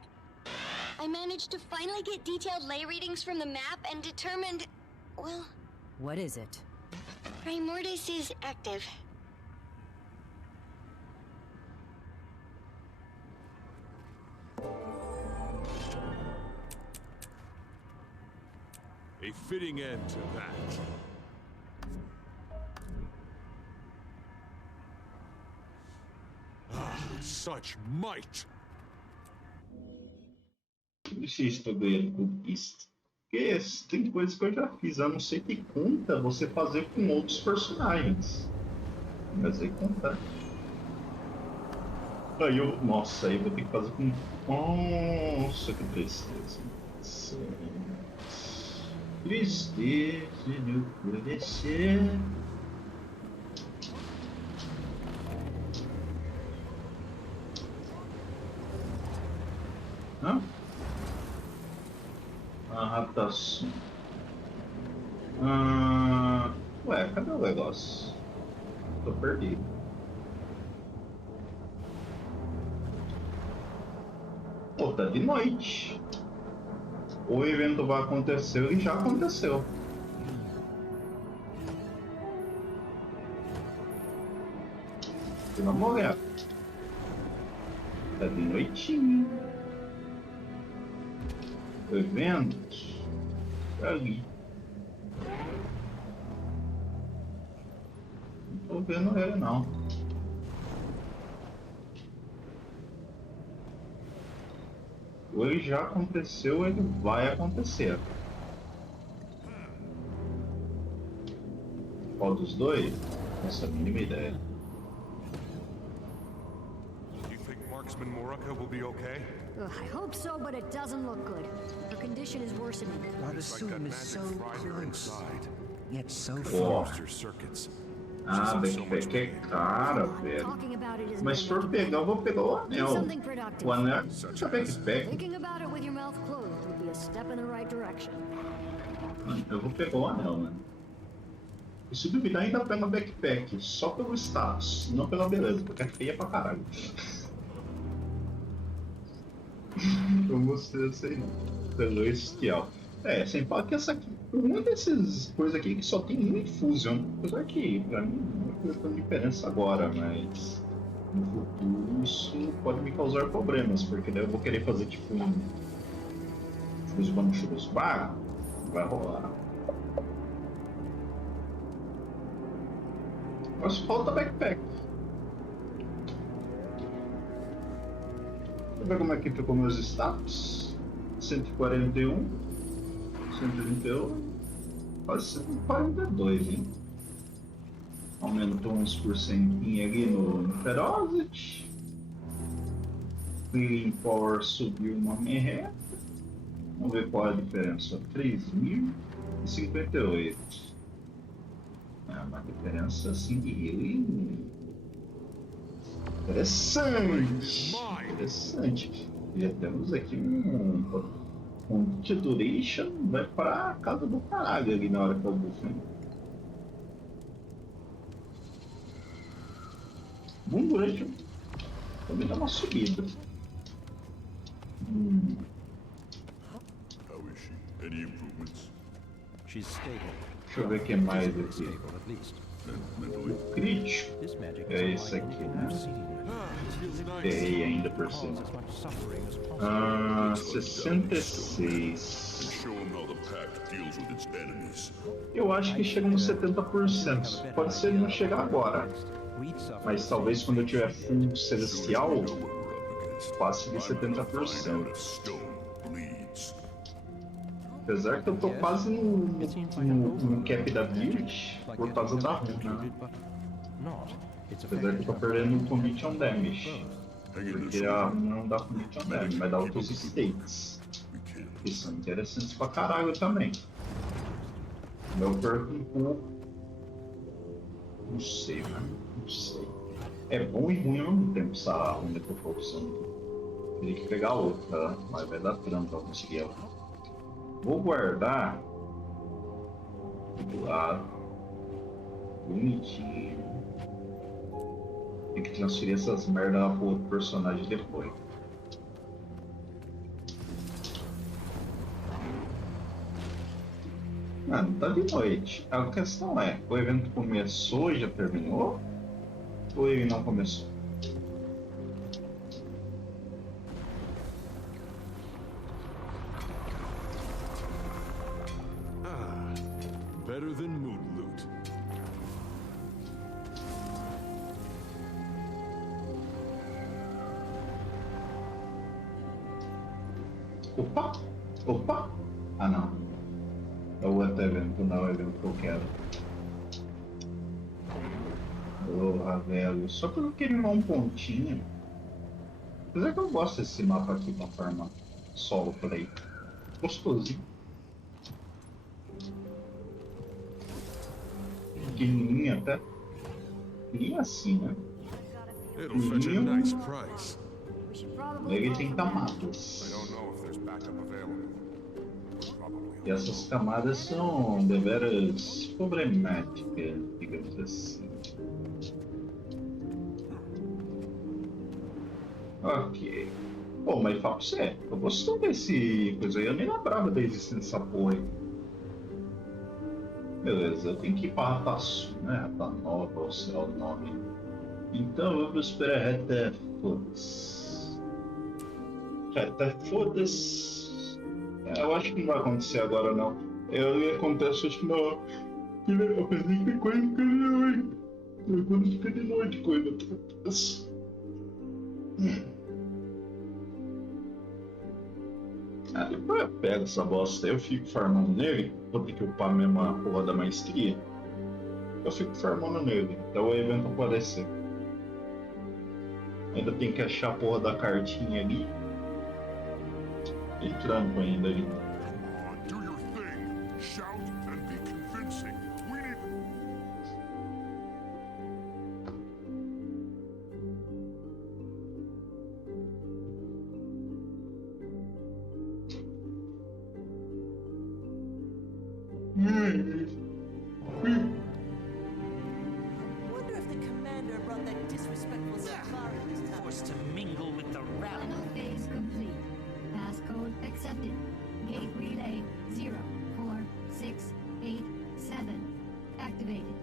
I managed to finally get detailed lay readings from the map and determined, well... What is it? Primordis is active. A fitting end to that. Such might! Difícil pra ganhar conquista. Porque tem coisas que eu já fiz, a não ser que conta você fazer com outros personagens. Mas aí conta. Aí eu. Nossa, aí eu vou ter que fazer com. Nossa, que tristeza. Tristeza no coração. Hã? Arratação. Ué, cadê o negócio? Tô perdido. Pô, tá de noite. O evento vai acontecer e já aconteceu. Vamos olhar. Tá de noitinho. O evento tá ali. Não tô vendo ele não. chegou, ele já aconteceu, ele vai acontecer. Qual dos dois? Nossa, mínima ideia. You think Marksman Moraka will be okay? Ugh, I hope so, but it doesn't look good. Her condition is worsening. While the storm is so close, yet so Ó. far. Circuits. Ah, backpack é cara, velho. Talking about it is Mas se for pegar, eu vou pegar o anel. something productive. O anel é backpack. Thinking about it with your mouth closed would be a step in the right direction. Eu vou pegar o anel, mano. E se duvidar, ainda pega backpack. Só pelo status, não pela beleza, porque é feia pra caralho. Eu mostrei essa aí, pelo esquial. É, sem falar que essa aqui, uma dessas coisas aqui que só tem uma infusion. Apesar que, pra mim, não é tanta diferença agora, mas no futuro isso pode me causar problemas, porque daí eu vou querer fazer tipo um churros bar, vai rolar. Mas falta backpack. Deixa eu ver como é que ficou meus status. 141. 138, quase 142, hein? Aumentou uns porcentinho ali no Ferocity. Clearing Power subiu uma merreca. Vamos ver qual é a diferença. 3.058. É uma diferença assim de healing. Interessante! Interessante. Já temos aqui um duration vai pra casa do caralho ali na hora que eu buffo. Bom duration também dá uma subida. How is she? Any improvements? She's stable. Deixa eu ver o que mais aqui. Stable, at least. Mentally? O crítico This magic é is esse unlike aqui, anything né? I've seen. Errei ainda por cima. Cause as much suffering as possible. 66. Show him how the pact deals with its enemies. Eu acho que chega nos 70%. Pode ser não chegar agora, mas talvez quando eu tiver full celestial, passe de 70%. Apesar que eu tô quase no cap da build por causa da runa. Apesar que eu tô perdendo condition damage. Porque a runa não dá condition damage, mas dá outros states. Que são interessantes pra caralho também. Eu perco um pouco. Não sei, mano. Não sei. É bom e ruim ao mesmo tempo essa runa que eu tô usando. Teria que pegar outra, mas vai dar trampa pra conseguir ela. Vou guardar do lado. Bonitinho. Tem que transferir essas merda lá pro outro personagem depois. Mano, tá de noite. A questão é, o evento começou e já terminou? Ou ele não começou? Better than mood loot. Opa! Opa! Ah não. É o outro evento, não é o evento que eu quero. Porra, velho. Só que eu queria um pontinho. Apesar que eu gosto desse mapa aqui pra farmar solo por aí. Gostosinho. Pequenininho até. Pequenininho assim, né? It'll fetch a nice price. Ele tem I camadas. don't know if there's backup available. Probably. E essas camadas são deveras problemáticas, digamos assim. Ok. Pô, mas fala pra você, eu gostou desse coisa aí, eu nem lembrava da existência dessa porra aí. Beleza, eu tenho que ir pra Rataçu, né? Rata Nova, ou sei lá o nome. Então vamos para Rata Foda-se. Rata Foda-se. Eu acho que não vai acontecer agora não. Ele acontece acho que não. Eu pensei que coisa fica de noite. Quando fica de noite coisa acontece. Pega essa bosta aí, eu fico farmando nele. Vou ter que upar mesmo a porra da maestria. Eu fico farmando nele, até o evento aparecer. Ainda tem que achar a porra da cartinha ali. E trampo ainda ali. Do your thing. Shout and be convincing. We need... Wonder if the commander brought that disrespectful safari this time. Forced to mingle with the rowdy. Final phase complete. Passcode accepted. Gate relay 04687 activated.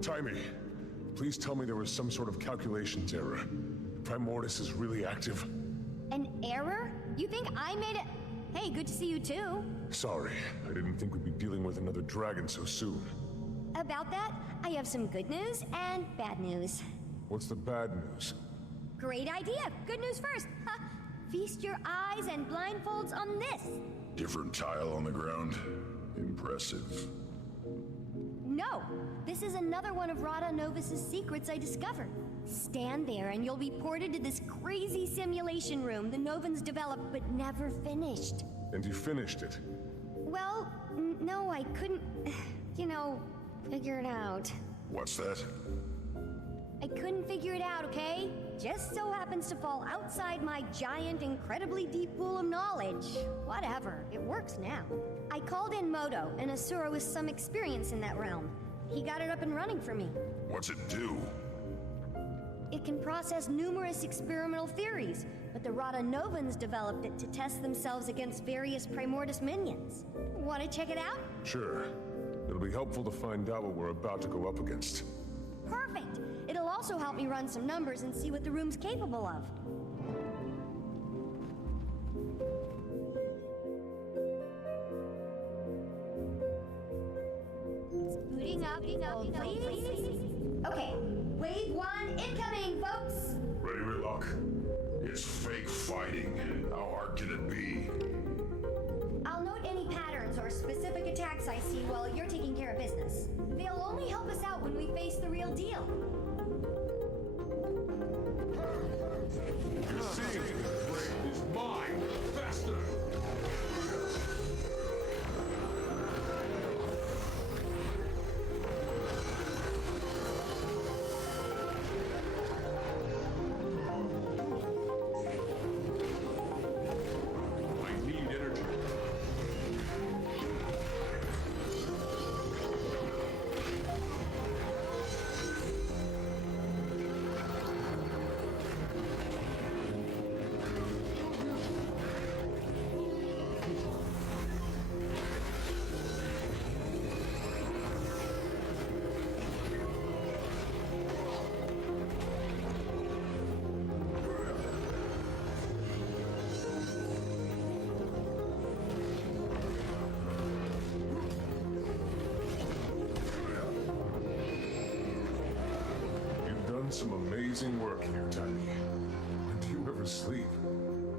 Timmy, please tell me there was some sort of calculations error. Primordius is really active. An error? You think I made it? Hey, good to see you too. Sorry, I didn't think we'd be dealing with another dragon so soon. About that, I have some good news and bad news. What's the bad news? Great idea. Good news first. Ha. Feast your eyes and blindfolds on this. Different tile on the ground. Impressive. No, this is another one of Rada Novus's secrets I discovered. Stand there and you'll be ported to this crazy simulation room the Novans developed but never finished. And you finished it? Well, no, I couldn't, figure it out. What's that? I couldn't figure it out, okay? Just so happens to fall outside my giant, incredibly deep pool of knowledge. Whatever, it works now. I called in Moto, an Asura with some experience in that realm. He got it up and running for me. What's it do? It can process numerous experimental theories, but the Rada Novans developed it to test themselves against various Primordus minions. Want to check it out? Sure. It'll be helpful to find out what we're about to go up against. Perfect! It'll also help me run some numbers and see what the room's capable of. Booting up, please. Okay, wave 1 incoming, folks! Ready, Whitlock? It's fake fighting. How hard can it be? I'll note any patterns or specific attacks I see while you're taking care of business. They'll only help us out when we face the real deal. You're seeing it. It's mine. Faster. I need energy. Some amazing work here, Tiny. When do you ever sleep?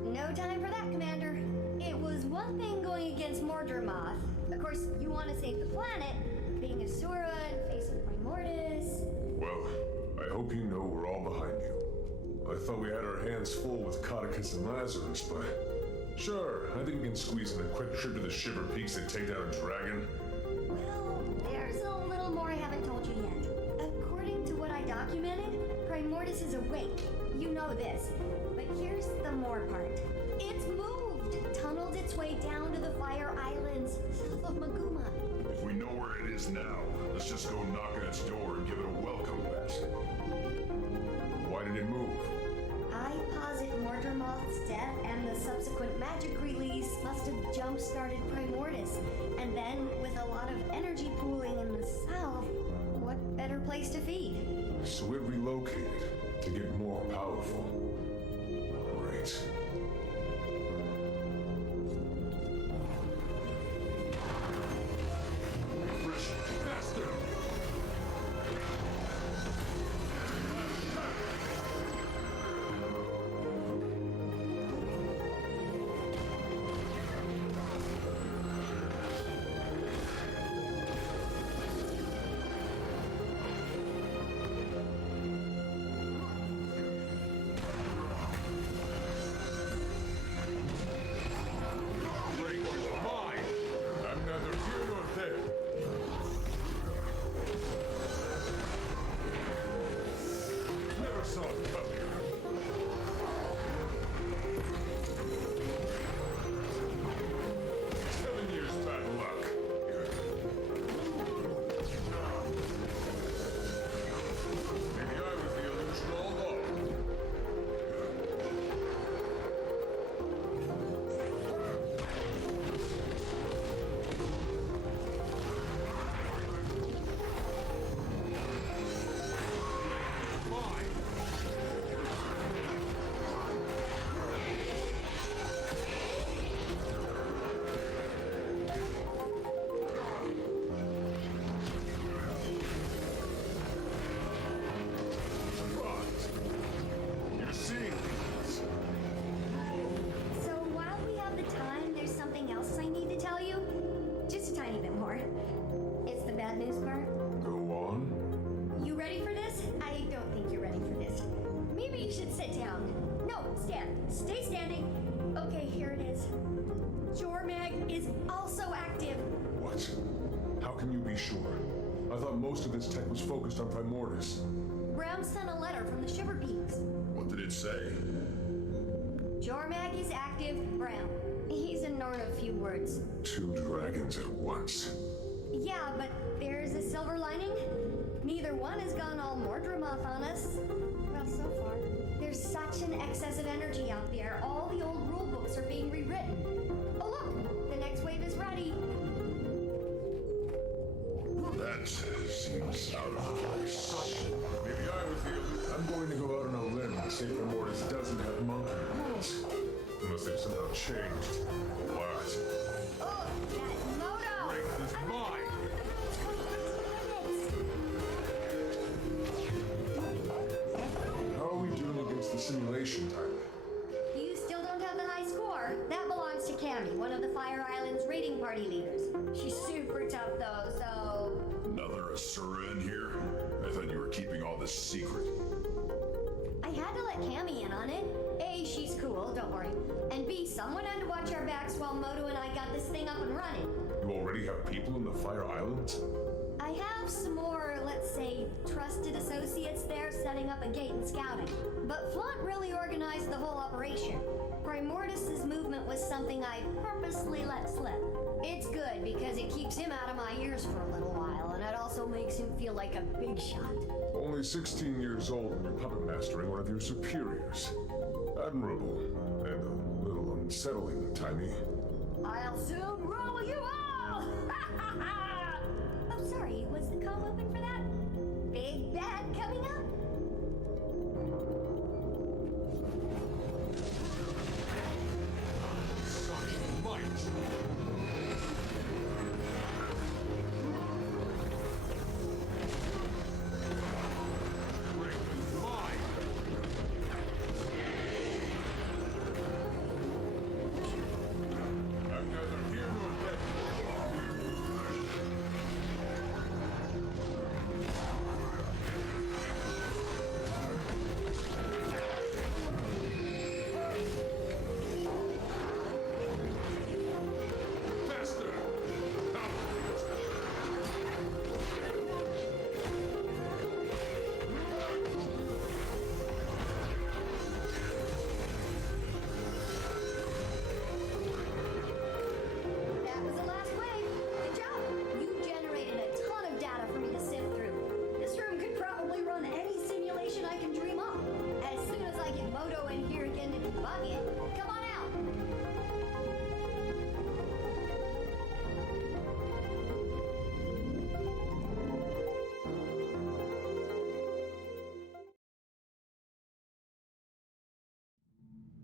No time for that, Commander. It was one thing going against Mordremoth. Of course, you want to save the planet, being Asura and facing Primordus. Well, I hope you know we're all behind you. I thought we had our hands full with Codicus and Lazarus, but... Sure, I think we can squeeze in a quick trip to the Shiver Peaks and take down a dragon. Well, there's a little more I haven't told you yet. According to what I documented, Primordus is awake. You know this. But here's the more part. It's moved! Tunneled its way down to the Fire Islands, south of Maguma. If we know where it is now, let's just go knock on its door and give it a welcome basket. Why did it move? I posit Mordremoth's death and the subsequent magic release must have jump-started Primordus. And then, with a lot of energy pooling in the south, what better place to feed? So it relocated to get more powerful. Great. Faster! Stay standing. Okay, here it is. Jormag is also active. What? How can you be sure? I thought most of this tech was focused on Primordus. Brown sent a letter from the Shiver Peaks. What did it say? Jormag is active, Brown. He's ignored a few words. 2 dragons at once. Yeah, but there's a silver lining. Neither one has gone all Mordremoth on us. Well, so far. There's such an excess of energy out there. All the old rule books are being rewritten. Oh, look! The next wave is ready. That seems out of place. Maybe I was the... I'm going to go out on a limb and say Primordus doesn't have monkey rules. Unless they've somehow changed. What? Oh, that moto! Ring is mine! How are we doing against the simulation time? You still don't have the high score. That belongs to Cammy, one of the Fire Island's raiding party leaders. She's super tough, though, so... Another Asura in here? I thought you were keeping all this secret. I had to let Cammy in on it. A, she's cool, don't worry. And B, someone had to watch our backs while Moto and I got this thing up and running. You already have people in the Fire Islands? I have some more, let's say, trusted associates there setting up a gate and scouting. But Flaunt really organized the whole operation. Primordus's movement was something I purposely let slip. It's good because it keeps him out of my ears for a little while, and it also makes him feel like a big shot. Only 16 years old and you're puppet mastering one of your superiors. Admirable, and a little unsettling, Tiny. I'll soon roll you all! Oh, sorry, was the call open for that? Big bad coming up? Such might!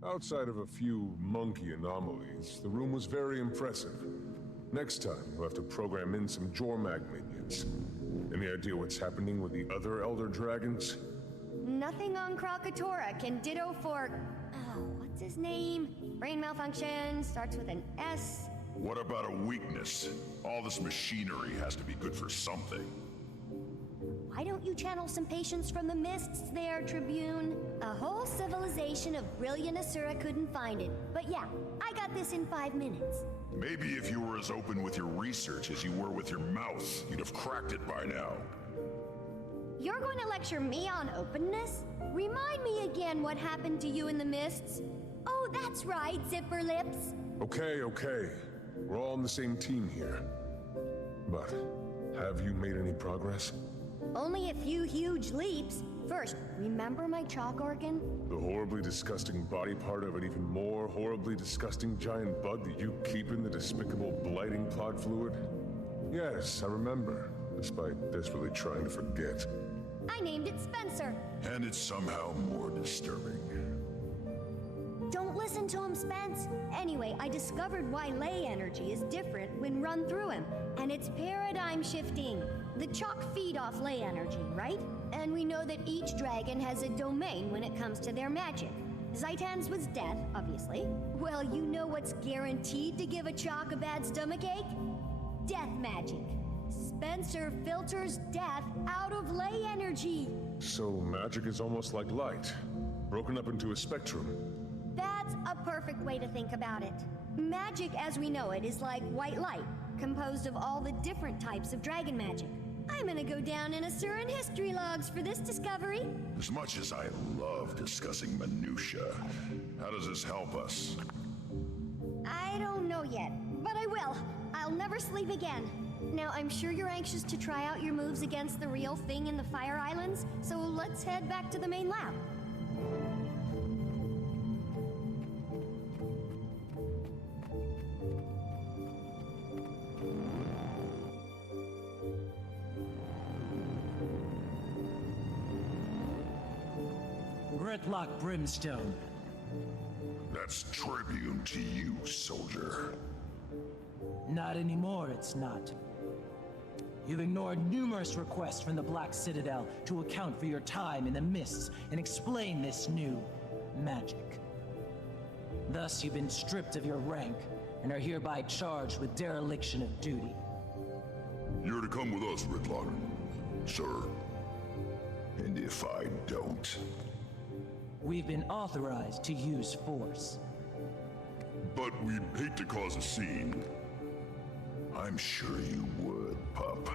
Outside of a few monkey anomalies, the room was very impressive. Next time, we'll have to program in some Jormag minions. Any idea what's happening with the other Elder Dragons? Nothing on Krakatoa can ditto for... Oh, what's his name? Brain malfunction, starts with an S. What about a weakness? All this machinery has to be good for something. Why don't you channel some patience from the mists there, Tribune? A whole civilization of brilliant Asura couldn't find it. But yeah, I got this in 5 minutes. Maybe if you were as open with your research as you were with your mouth, you'd have cracked it by now. You're going to lecture me on openness? Remind me again what happened to you in the mists. Oh, that's right, Zipper Lips. Okay. We're all on the same team here. But, have you made any progress? Only a few huge leaps. First, remember my chalk organ? The horribly disgusting body part of an even more horribly disgusting giant bug that you keep in the despicable blighting pod fluid? Yes, I remember, despite desperately trying to forget. I named it Spencer. And it's somehow more disturbing. Don't listen to him, Spence. Anyway, I discovered why ley energy is different when run through him, and it's paradigm shifting. The chalk feed off ley energy, right? And we know that each dragon has a domain when it comes to their magic. Zaitan's was death, obviously. Well, you know what's guaranteed to give a chalk a bad stomachache? Death magic. Spencer filters death out of ley energy. So magic is almost like light, broken up into a spectrum. That's a perfect way to think about it. Magic as we know it is like white light, composed of all the different types of dragon magic. I'm gonna go down in Asuran history logs for this discovery. As much as I love discussing minutia, how does this help us? I don't know yet, but I will. I'll never sleep again. Now, I'm sure you're anxious to try out your moves against the real thing in the Fire Islands, so let's head back to the main lab. Gridlock Brimstone. That's tribute to you, soldier. Not anymore, it's not. You've ignored numerous requests from the Black Citadel to account for your time in the mists and explain this new magic. Thus, you've been stripped of your rank and are hereby charged with dereliction of duty. You're to come with us, Gridlock, sir. And if I don't... We've been authorized to use force. But we'd hate to cause a scene. I'm sure you would, pup.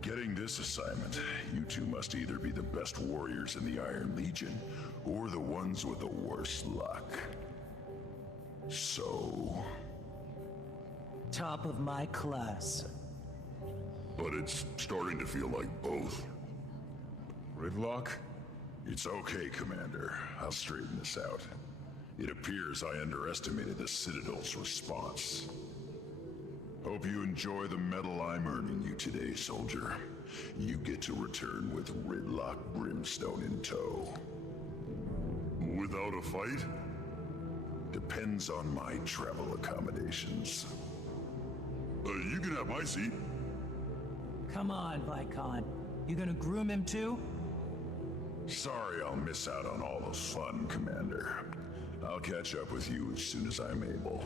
Getting this assignment, you two must either be the best warriors in the Iron Legion, or the ones with the worst luck. So... Top of my class. But it's starting to feel like both. Gridlock? It's okay, Commander. I'll straighten this out. It appears I underestimated the Citadel's response. Hope you enjoy the medal I'm earning you today, soldier. You get to return with Gridlock Brimstone in tow. Without a fight? Depends on my travel accommodations. You can have my seat. Come on, Vicon. You gonna groom him too? Sorry I'll miss out on all the fun, Commander. I'll catch up with you as soon as I'm able.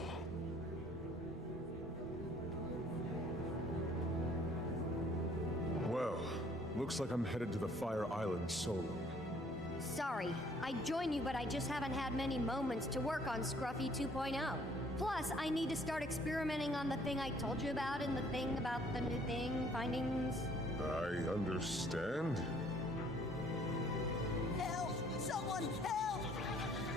Well, looks like I'm headed to the Fire Island solo. Sorry, I'd join you, but I just haven't had many moments to work on Scruffy 2.0. Plus, I need to start experimenting on the thing I told you about and the thing about the new thing, findings. I understand. Help! Someone help!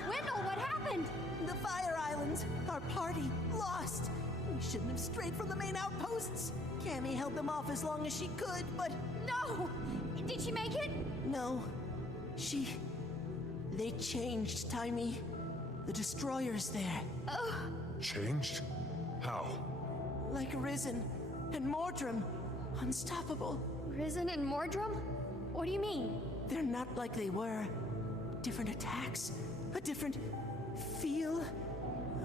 Wendell, what happened? The Fire Islands. Our party lost. We shouldn't have strayed from the main outposts. Cammy held them off as long as she could, but No! Did she make it? no. They changed, Timey. The destroyer's there. Changed? How? Like Risen and Mordrum. Unstoppable. Risen and Mordrum? What do you mean? They're not like they were. Different attacks. A different feel.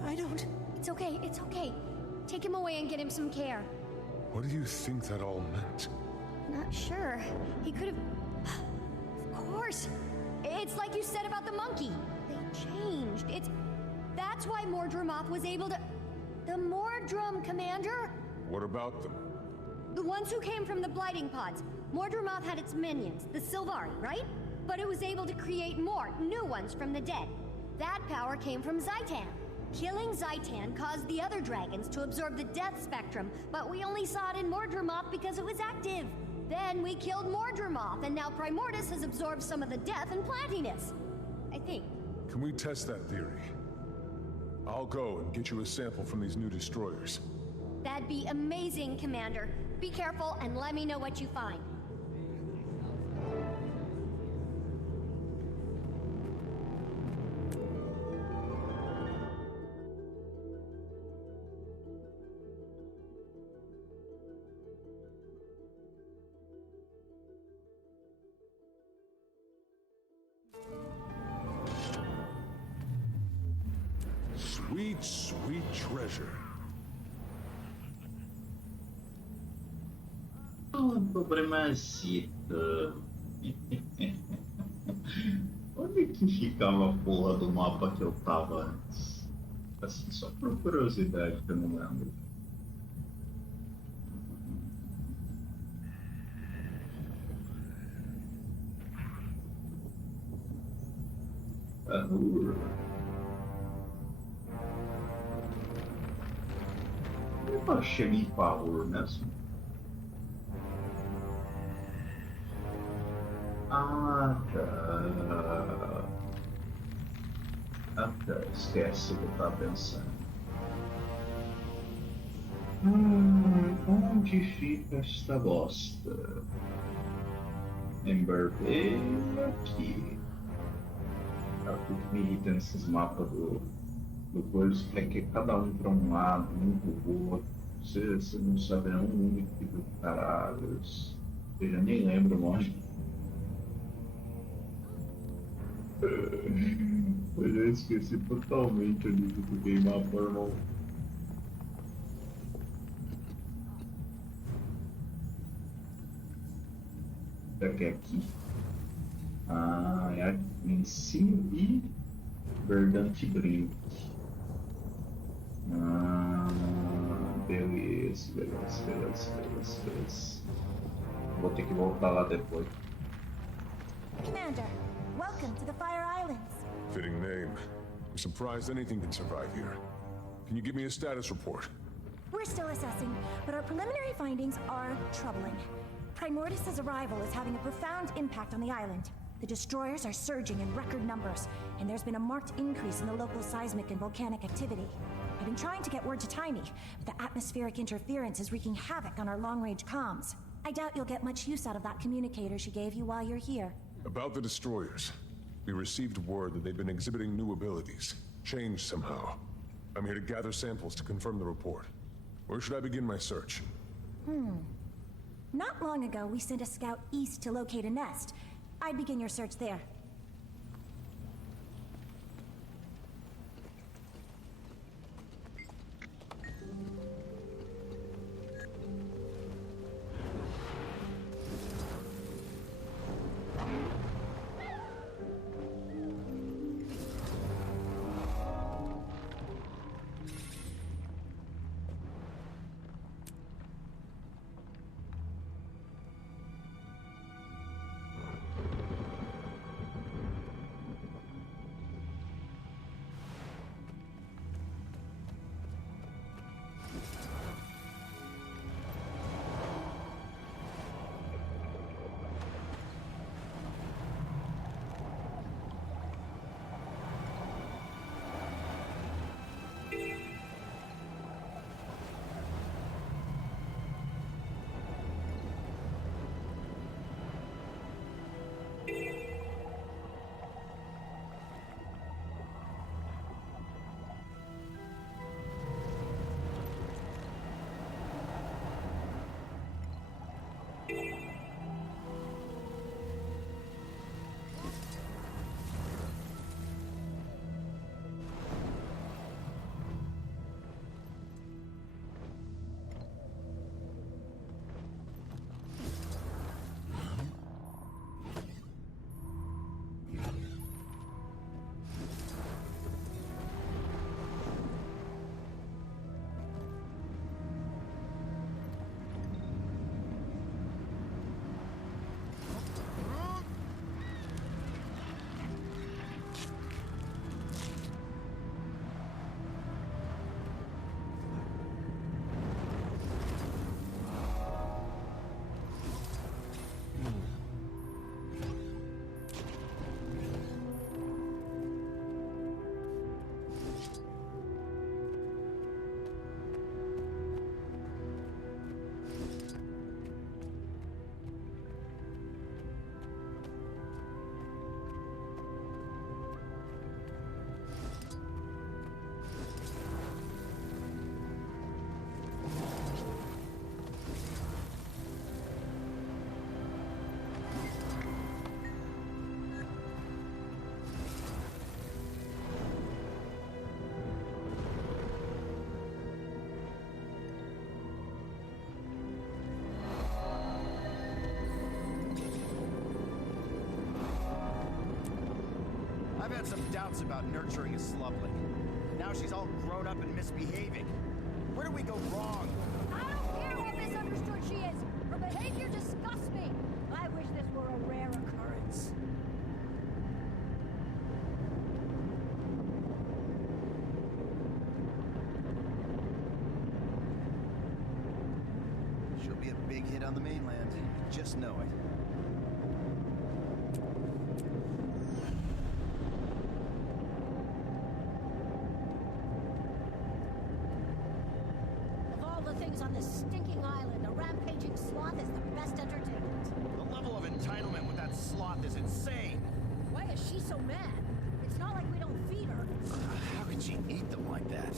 I don't... It's okay, it's okay. Take him away and get him some care. What do you think that all meant? Not sure. He could have... Of course. It's like you said about the monkey. They changed. That's why Mordrumoff was able to... The Mordrum, Commander? What about them? The ones who came from the blighting pods. Mordrumoff had its minions, the Sylvari, right? But it was able to create more, new ones from the dead. That power came from Zaitan. Killing Zaitan caused the other dragons to absorb the death spectrum, but we only saw it in Mordrumoff because it was active. Then we killed Mordrumoff, and now Primordus has absorbed some of the death and plantiness. I think. Can we test that theory? I'll go and get you a sample from these new destroyers. That'd be amazing, Commander. Be careful and let me know what you find. Sweet, sweet treasure. Problemazita. Onde é que ficava a porra do mapa que eu tava antes? Assim, só por curiosidade que eu não lembro. Opa, Shemi Power mesmo. Ah, tá. Ah, tá. Esquece o que eu tava pensando. Onde fica esta bosta? Ember Bay aqui. Tá, tudo que me irrita nesses mapas do coisa é que cada um para um lado, um pro outro. Você não sabe nem um único do caralho. Eu já nem lembro o nome. Eu já esqueci totalmente ali do Game Mapa, irmão. Será que é aqui? Ah, é aqui em cima e Verdante Brink. Ah, beleza, beleza. Vou ter que voltar lá depois. Commander, welcome to the Fire Islands. Fitting name. I'm surprised anything can survive here. Can you give me a status report? We're still assessing, but our preliminary findings are troubling. Primordis' arrival is having a profound impact on the island. The destroyers are surging in record numbers, and there's been a marked increase in the local seismic and volcanic activity. I've been trying to get word to Tiny, but the atmospheric interference is wreaking havoc on our long-range comms. I doubt you'll get much use out of that communicator she gave you while you're here. About the destroyers. We received word that they've been exhibiting new abilities. Changed somehow. I'm here to gather samples to confirm the report. Where should I begin my search? Not long ago, we sent a scout east to locate a nest. I'd begin your search there. I've had some doubts about nurturing a slubling. Now she's all grown up and misbehaving. Where do we go wrong? I don't care how misunderstood she is. Her behavior disgusts me. I wish this were a rare occurrence. be a big hit on the mainland. Just know it. Of all the things on this stinking island, a rampaging sloth is the best entertainment. The level of entitlement with that sloth is insane. Why is she so mad? It's not like we don't feed her. How can she eat them like that?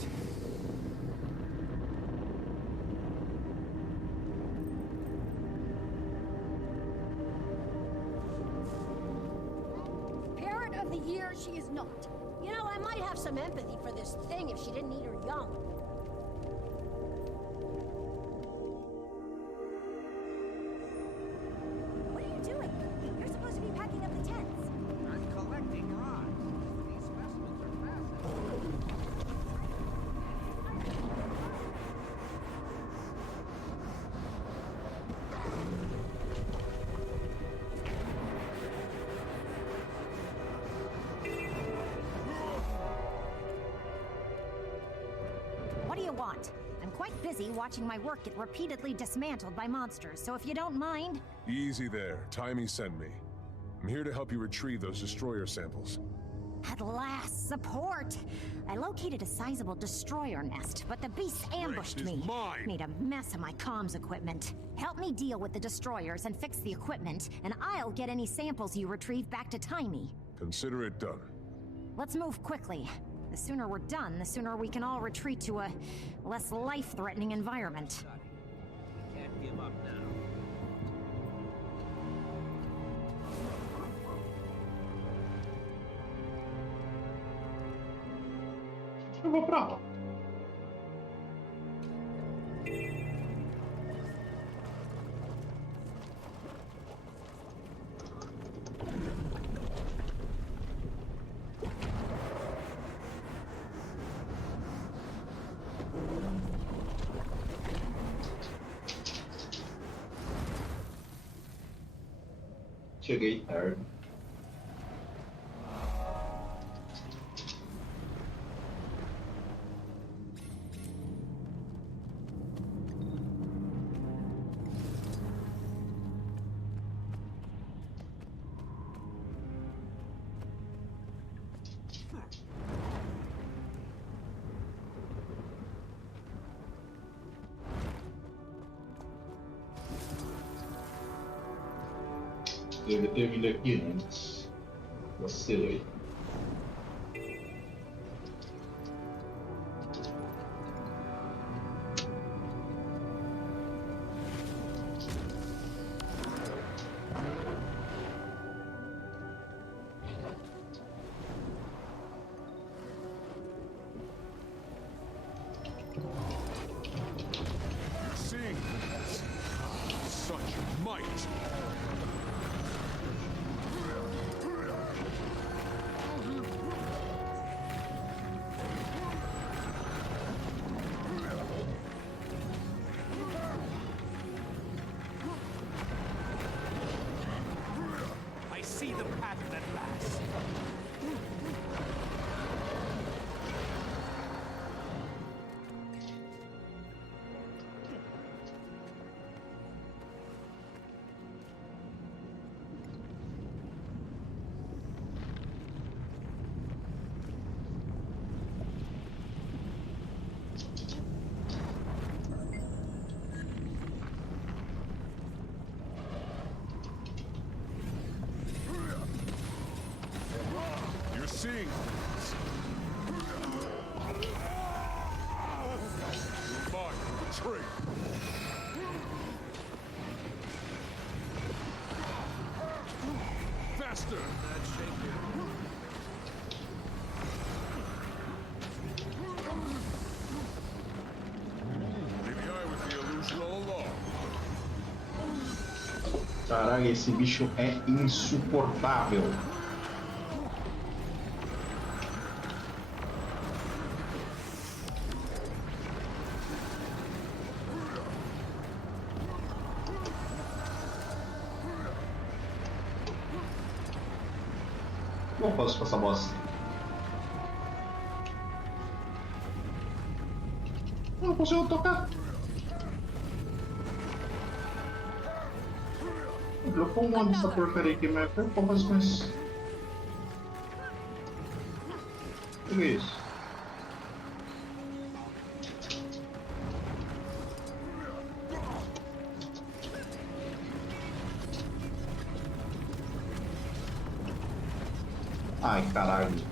Parent of the year, she is not. You know, I might have some empathy for this thing if she didn't eat her young. What are you doing? You're supposed to be packing up the tents. I'm collecting rods. These specimens are fascinating. What do you want? I'm quite busy watching my work get repeatedly dismantled by monsters, so if you don't mind... Easy there. Timey sent me. I'm here to help you retrieve those destroyer samples. At last, support! I located a sizable destroyer nest, but the beasts ambushed me. Made a mess of my comms equipment. Help me deal with the destroyers and fix the equipment, and I'll get any samples you retrieve back to Timey. Consider it done. Let's move quickly. The sooner we're done, the sooner we can all retreat to a less life-threatening environment. Can't give up now. Eu vou pra lá. Cheguei tarde. Deve ter vindo aqui antes. Vacilei. You're seeing this? Such might! I see the pattern at last. You're seeing this? You're mine, retreat! Faster! Maybe I was the illusion all along. Caralho, esse bicho é insuportável. Não posso passar bosta. Não consigo tocar. Dropou um monte dessa porcaria aqui, mas foi poucas coisas. O que é isso? Ai, caralho.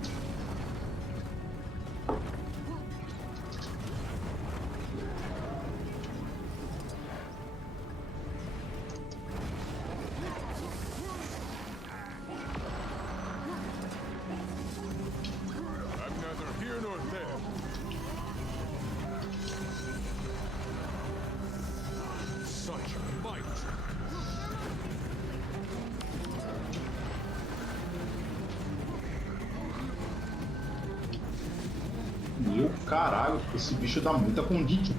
Meu caralho, esse bicho dá muita condite.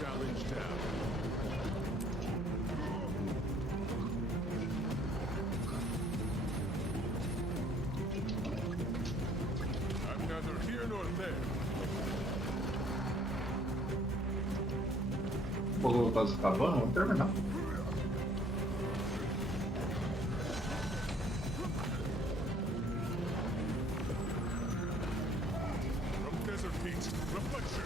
Challenge down. I'm neither here nor there. Vou voltar os cavando, vamos terminar. From Desert Heat, Reflection.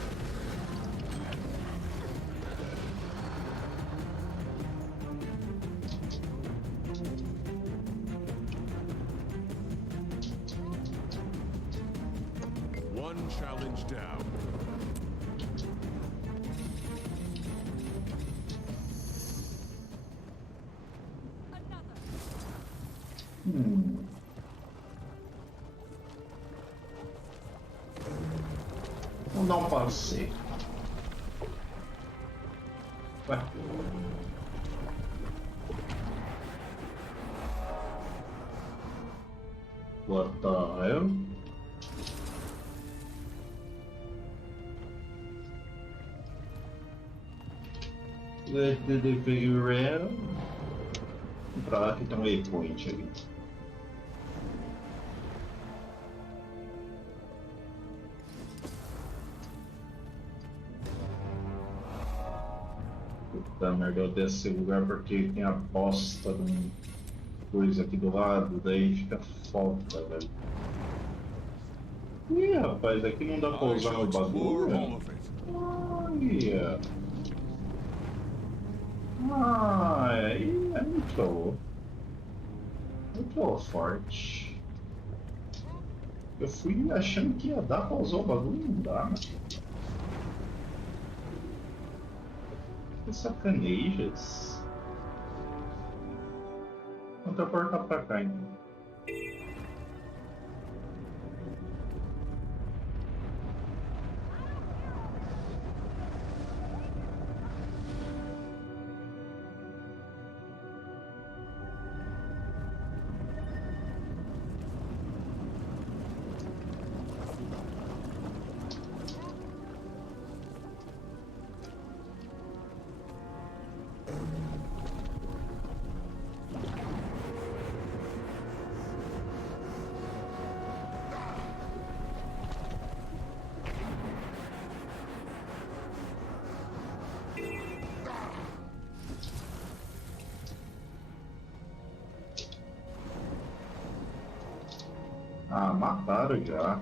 One challenge down. Vamos dar um passeio. Ué. What the hell? Let the figure out. Pra lá que tem um waypoint ali. Puta merda, eu desci esse lugar porque tem a bosta de um coisa aqui do lado, daí fica foda, velho. Ih, rapaz, aqui não dá pra usar no bagulho? Olha. Ah, aí entrou forte. Eu fui achando que ia dar pra usar o bagulho, não dá, né? Que sacanejas. Vou teleportar pra cá, então. Ah, mataram já.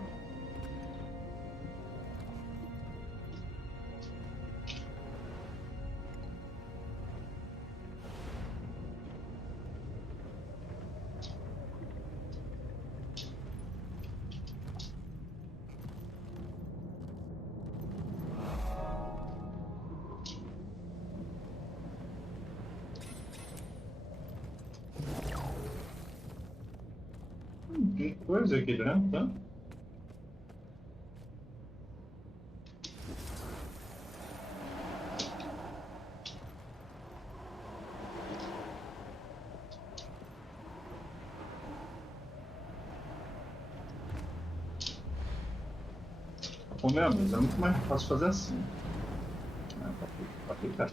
Que coisa aqui dentro, tá? Pô, meu, mas é muito mais fácil fazer assim. Ah, pra ficar.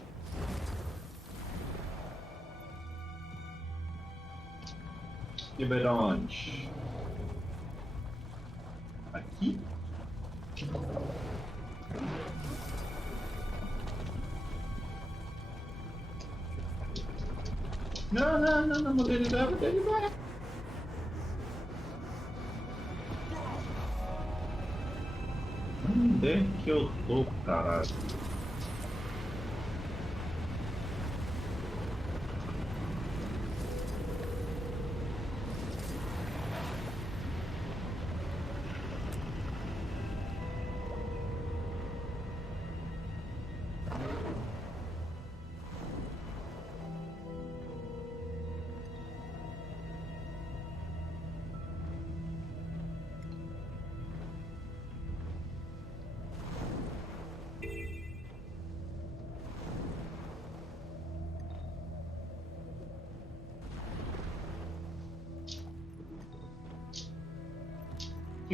E vai dar onde? Aqui? Não, modalidade dele vai. Onde é que eu tô, caralho?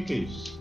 Que é isso?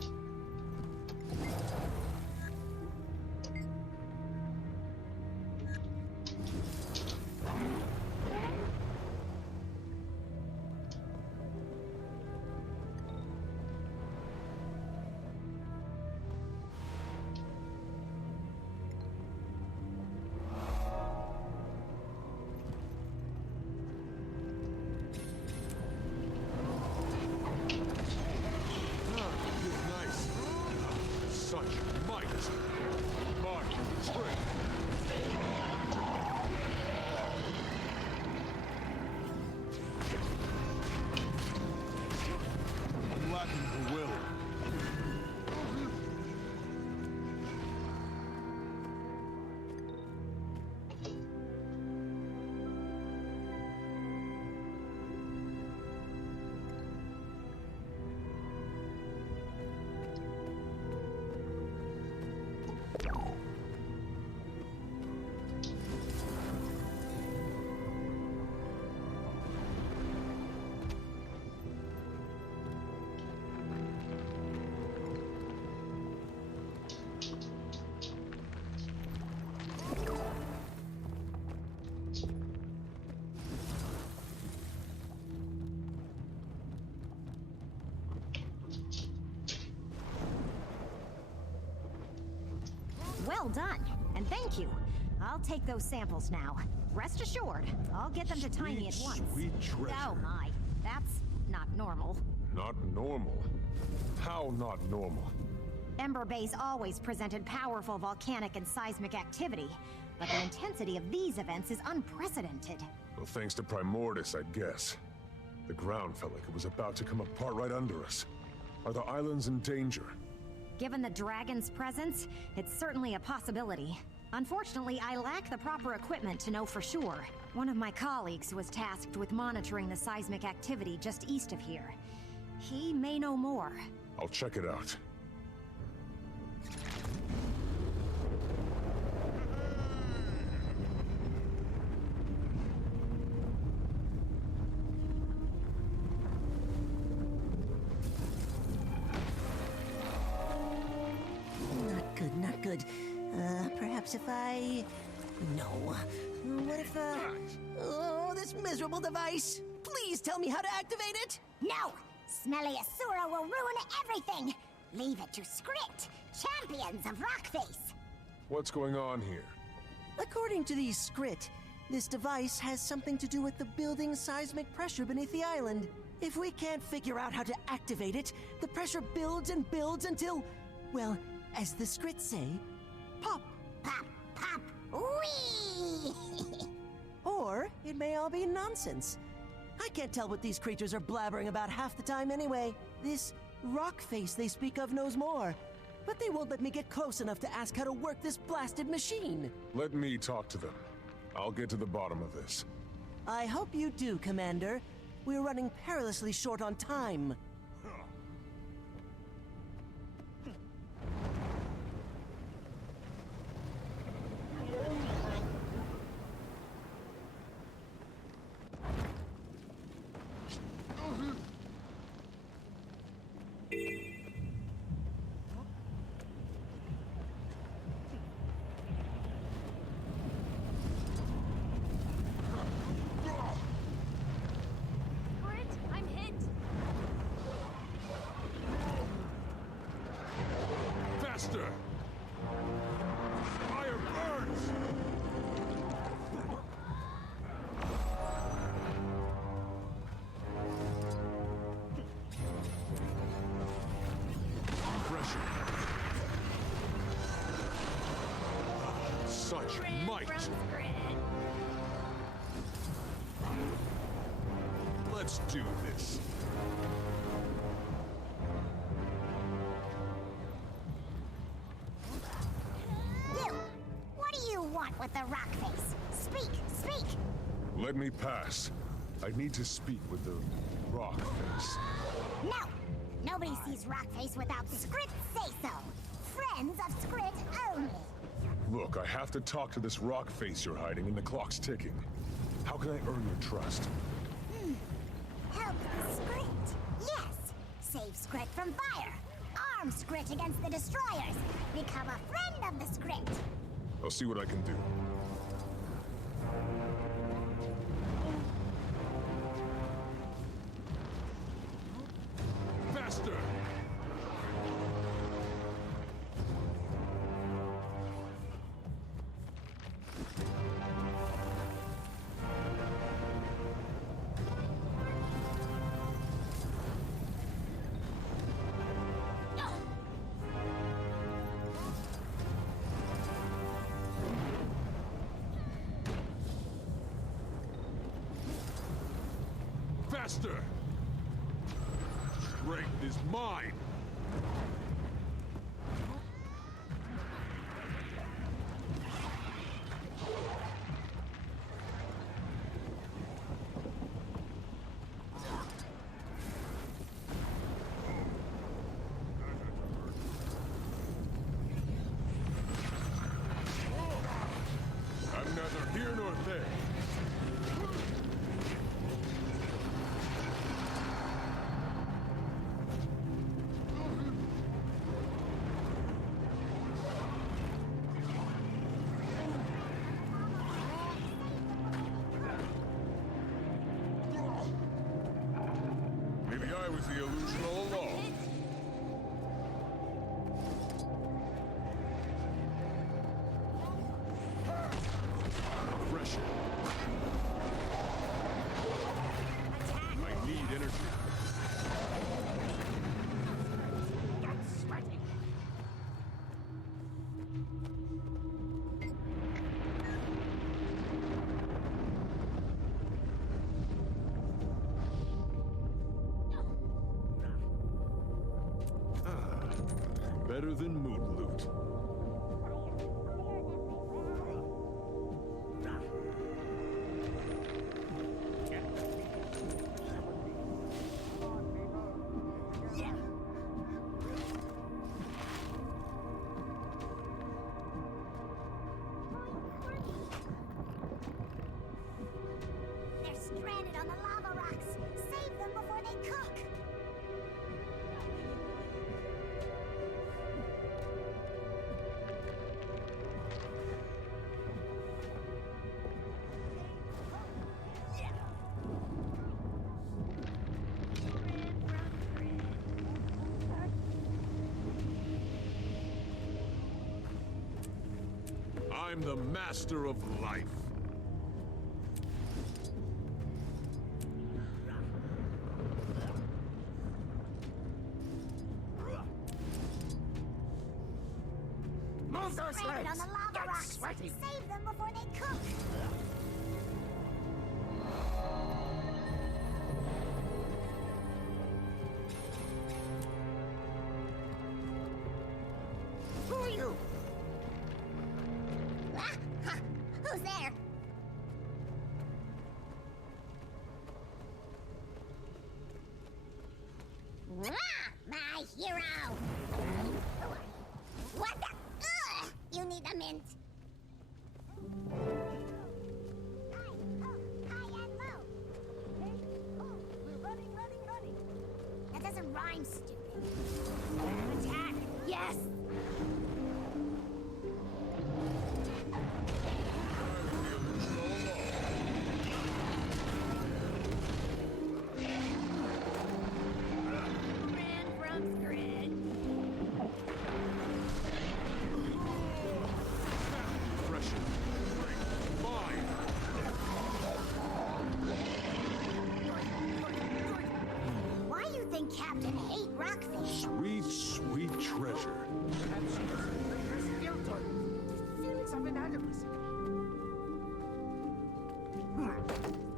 Well done, and thank you. I'll take those samples now. Rest assured, I'll get them to Tiny at once. Sweet treasure. Oh my, that's not normal. Not normal? How not normal? Ember Bay's always presented powerful volcanic and seismic activity, but the intensity of these events is unprecedented. Well, thanks to Primordis, I guess. The ground felt like it was about to come apart right under us. Are the islands in danger? Given the dragon's presence, it's certainly a possibility. Unfortunately, I lack the proper equipment to know for sure. One of my colleagues was tasked with monitoring the seismic activity just east of here. He may know more. I'll check it out. Not good. Perhaps if I... No. What if, Oh, this miserable device! Please tell me how to activate it! No! Smelly Asura will ruin everything! Leave it to Script, champions of Rockface! What's going on here? According to these Skrit, this device has something to do with the building seismic pressure beneath the island. If we can't figure out how to activate it, the pressure builds and builds until, well, as the Skrit say, pop. Pop, pop, wee! Or it may all be nonsense. I can't tell what these creatures are blabbering about half the time anyway. This rock face they speak of knows more, but they won't let me get close enough to ask how to work this blasted machine. Let me talk to them. I'll get to the bottom of this. I hope you do, Commander. We're running perilously short on time. Faster! Fire burns! Pressure. Such might! Let's do this. With the rock face. Speak, speak! Let me pass. I need to speak with the rock face. No! Nobody sees Rockface without Script say-so. Friends of Script only. Look, I have to talk to this rock face you're hiding, and the clock's ticking. How can I earn your trust? Help Script. Yes. Save Script from fire. Arm Script against the destroyers. Become a friend of the Script. I'll see what I can do. Faster! Faster! Strength is mine! I'm neither here nor there. Maybe I was the illusion all along. Pressure. better than mood loot. They're stranded on the lava rocks. Save them before they cook. I'm the master of life. Move those legs! On the lava rocks. sweaty. Save them before they cook. Who are you? Who's there? My hero! What the? Ugh! You need a mint. That doesn't rhyme, stupid. Attack! Yes! Why you think Captain hate rockfish? Sweet, sweet treasure. Perhaps she was guilt or feelings of inadequacy.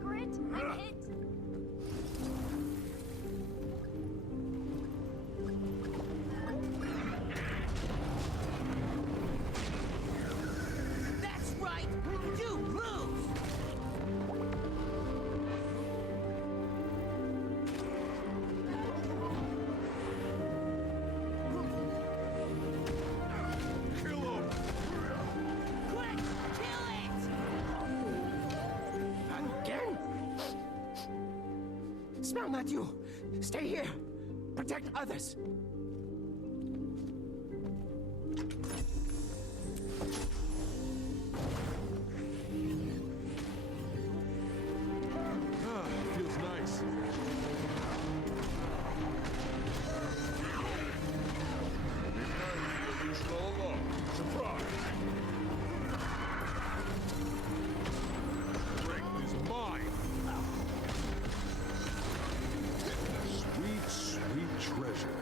Grit, I'm hit. That's right! You lose! Kill him! Quick! Kill it! Again? Smell not you. Stay here. Protect others. Ah, feels nice. Surprise! Strength is mine! Sweet, sweet treasure.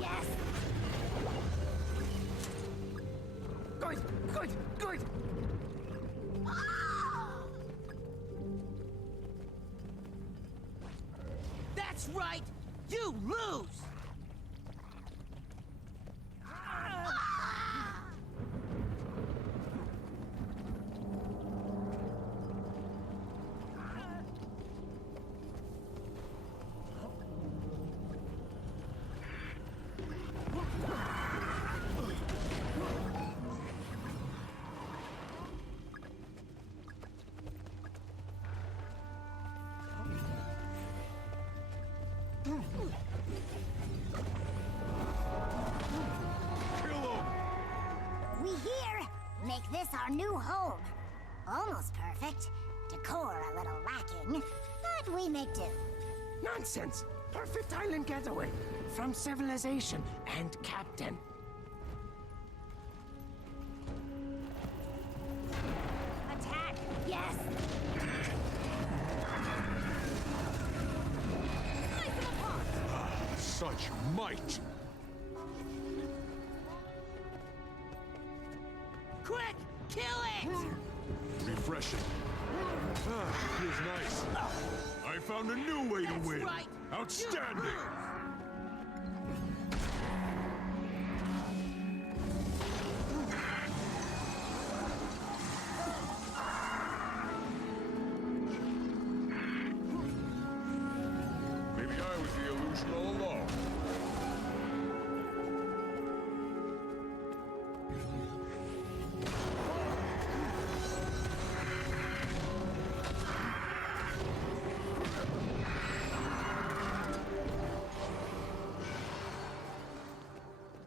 Yes! Good, good, good. That's right! You lose! We here make this our new home. Almost perfect. Decor a little lacking, but we make do. Nonsense. Perfect island getaway from civilization and captain. Attack! Yes! Such might! Quick! Kill it! Refreshing. Ah, feels nice. I I found a new way to win! Right. Outstanding! Maybe I was the illusion all along.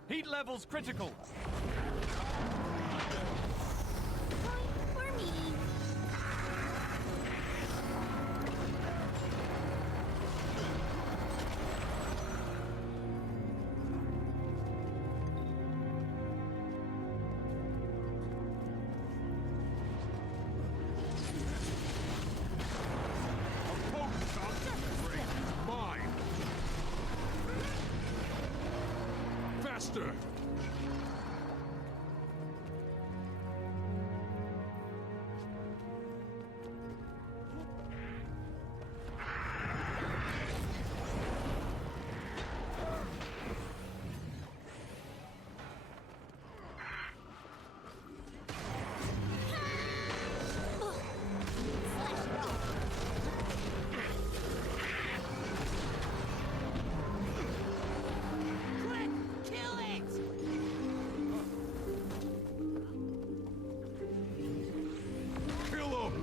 Heat levels critical. For me. A potent concentrate is mine! Faster! Kill it! Kill him!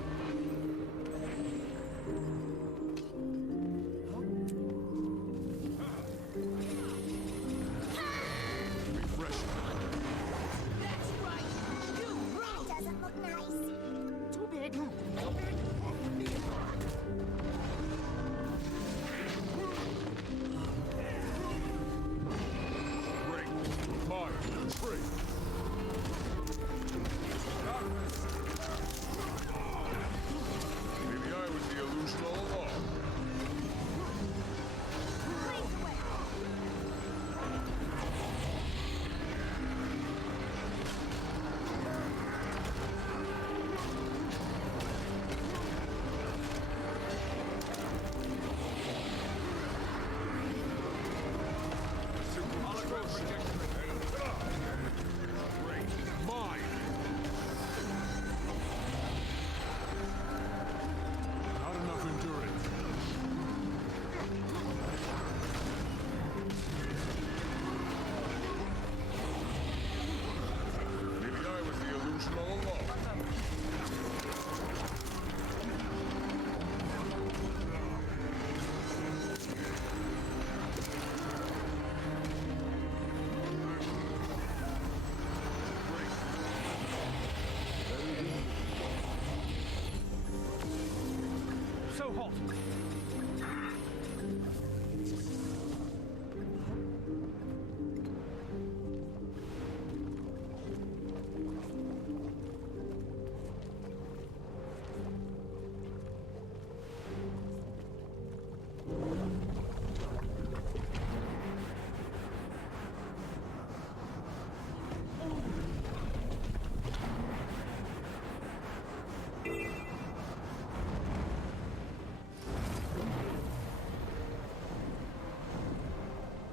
Refreshing. That's right! You rogue! Doesn't look nice. Too big. Great. Mine. Trade. Maybe I was the illusion all along. Great. Mine. Not enough endurance. Maybe I was the illusion all along. So hot.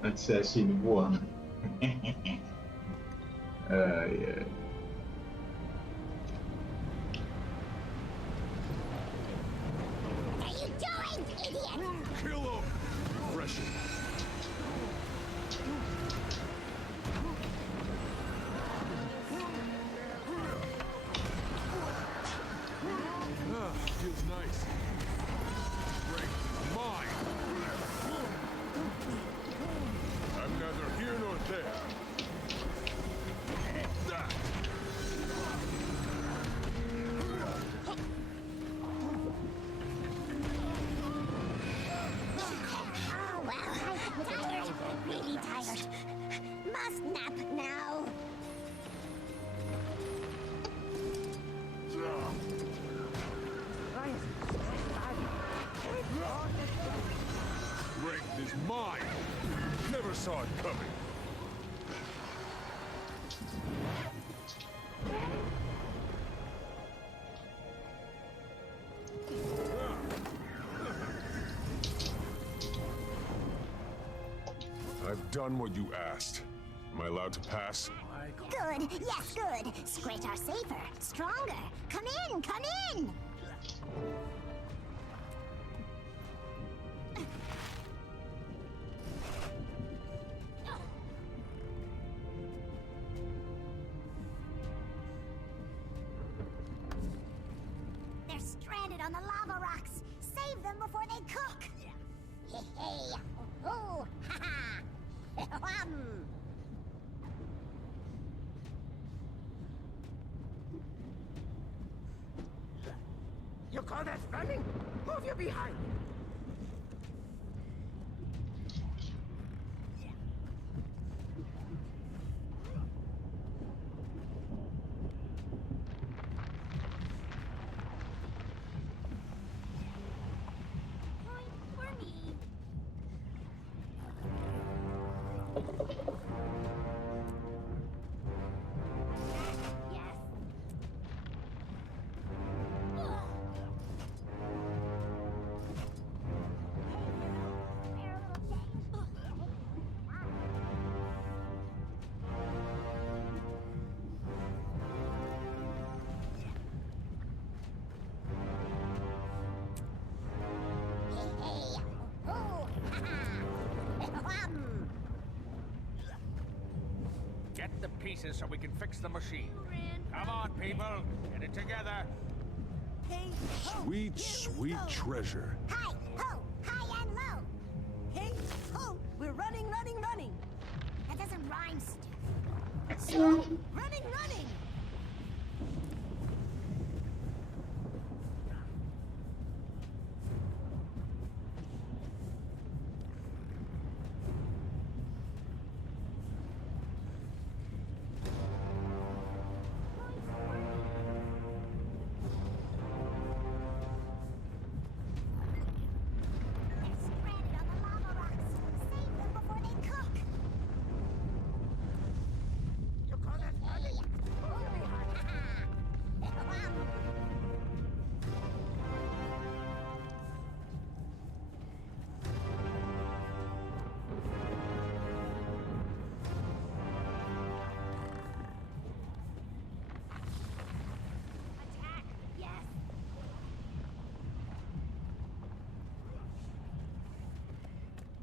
Antes é assim, voando. Ai, ai. What are you doing, idiot? Kill him! Refreshing. Feels nice. Great. Mine! I'm neither here nor there. That. Oh, well, I'm tired. Really tired. Must nap now. Great is mine! Never saw it coming. done what you asked. Am I allowed to pass? Good, yes, good. Scrit are safer, stronger. Come in, come in! They're stranded on the lava rocks. Save them before they cook. Hey, hey. Oh, ha ha. You call that running? Move your behind! Get the pieces so we can fix the machine. Come on, people. Get it together. Hey, ho, Sweet, sweet treasure. Hi, ho, high and low. Hey, ho! We're running, running, running! That doesn't rhyme, stupid. Running, running!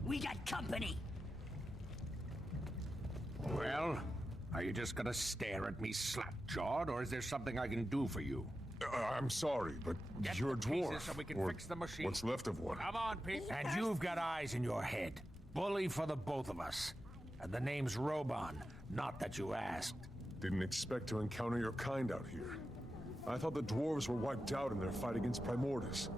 We got company! Well, are you just gonna stare at me slap-jawed, or is there something I can do for you? I'm sorry, but Get you're a the pieces dwarf. so we can or fix the machine. what's left of one. Come on, people. And you've got eyes in your head. Bully for the both of us. And the name's Roban, not that you asked. Didn't expect to encounter your kind out here. I thought the dwarves were wiped out in their fight against Primordus.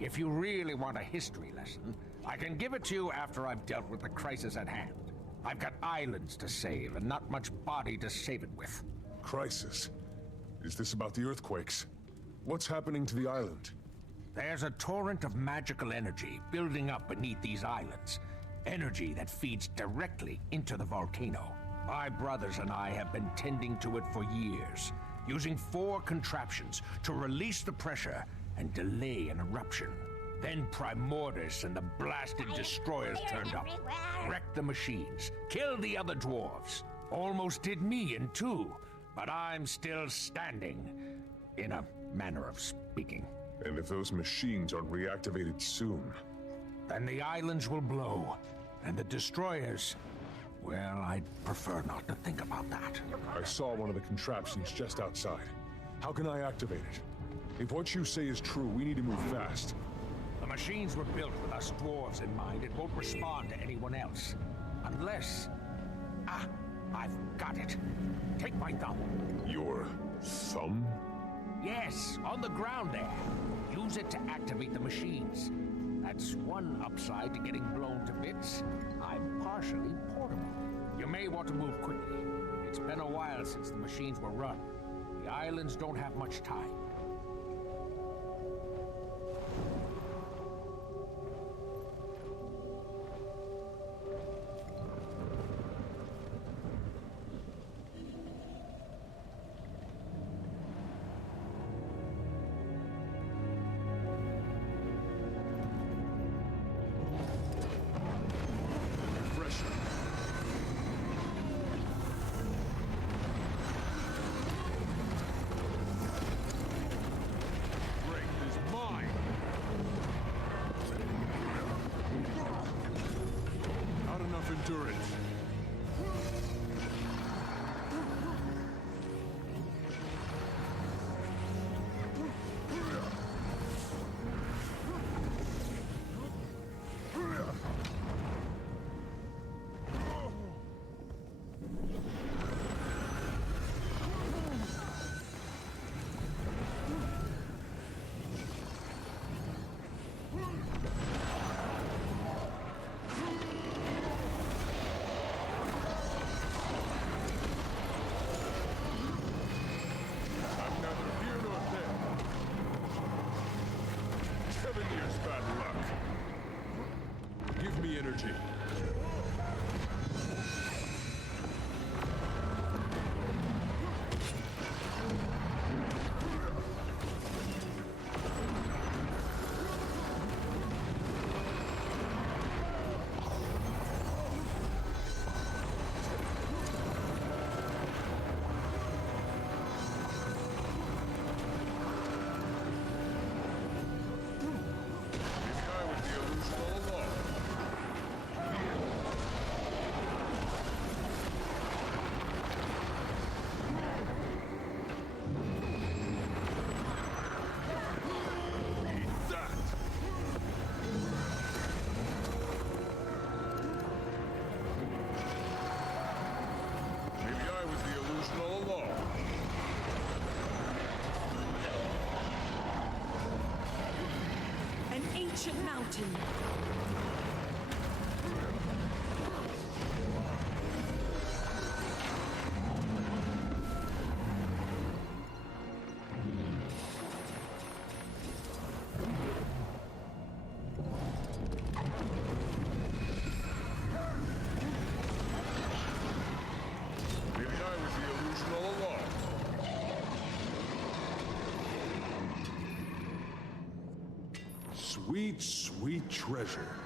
If you really want a history lesson, I can give it to you after I've dealt with the crisis at hand. I've got islands to save and not much body to save it with. Crisis? Is this about the earthquakes? What's happening to the island? There's a torrent of magical energy building up beneath these islands. Energy that feeds directly into the volcano. My brothers and I have been tending to it for years, using 4 contraptions to release the pressure and delay an eruption. Then Primordus and the blasted destroyers turned up, wrecked the machines, killed the other dwarves. Almost did me in 2, but I'm still standing, in a manner of speaking. And if those machines aren't reactivated soon? Then the islands will blow, and the destroyers... Well, I'd prefer not to think about that. I saw one of the contraptions just outside. How can I activate it? If what you say is true, we need to move fast. The machines were built with us dwarves in mind. It won't respond to anyone else. Unless... Ah, I've got it. Take my thumb. Your thumb? Yes, on the ground there. Use it to activate the machines. That's one upside to getting blown to bits. I'm partially portable. You may want to move quickly. It's been a while since the machines were run. The islands don't have much time. energy. An ancient mountain. Maybe I was the illusion all along. Sweet, sweet treasure.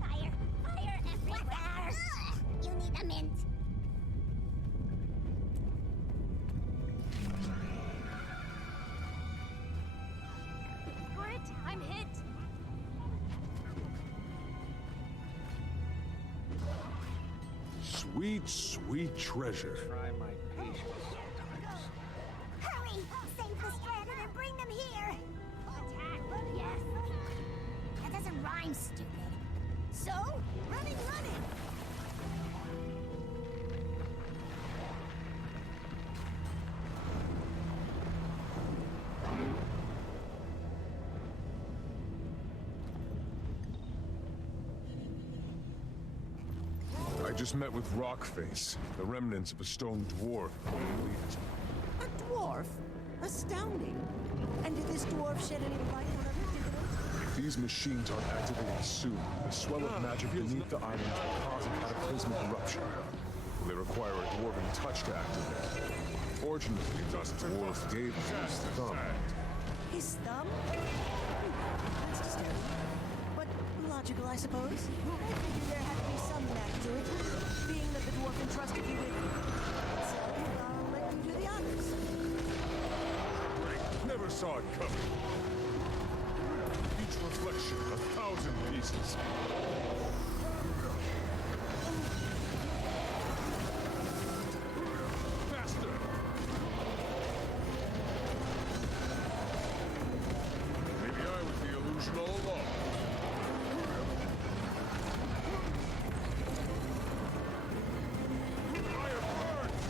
Fire! Fire everywhere! You need a mint. Grit, I'm hit. Sweet, sweet treasure. Try my patience sometimes. Hurry! Save the stranded and bring them here! Attack! Yes! That doesn't rhyme, stupid. So? Running! I just met with Rockface, the remnants of a stone dwarf. A dwarf? Astounding. And did this dwarf shed any light on other diviners? If these machines aren't activated soon, the swell of magic beneath the island will cause a cataclysmic eruption. They require a dwarven touch to activate. Fortunately, the dwarf gave us his thumb. His thumb? That's disturbing. But logical, I suppose. I figured there had to be some knack to it, being that the dwarf entrusted you with. So, I'll let you do the honors. Never saw it coming. Each reflection, 1,000 pieces. Faster! Maybe I was the illusion all along. Fire burns!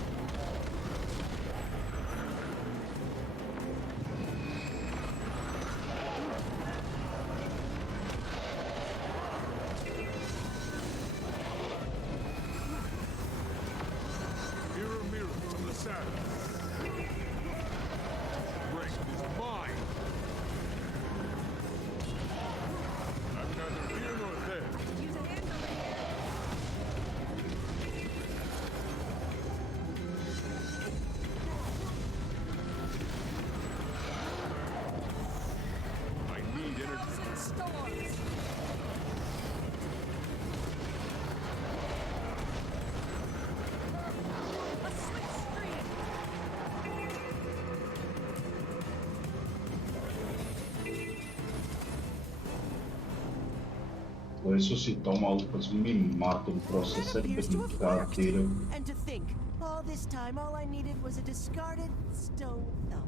Vou ressuscitar o maluco, quase me mata no processo de brincadeira. And to think, all this time, all I needed was a discarded stone thumb.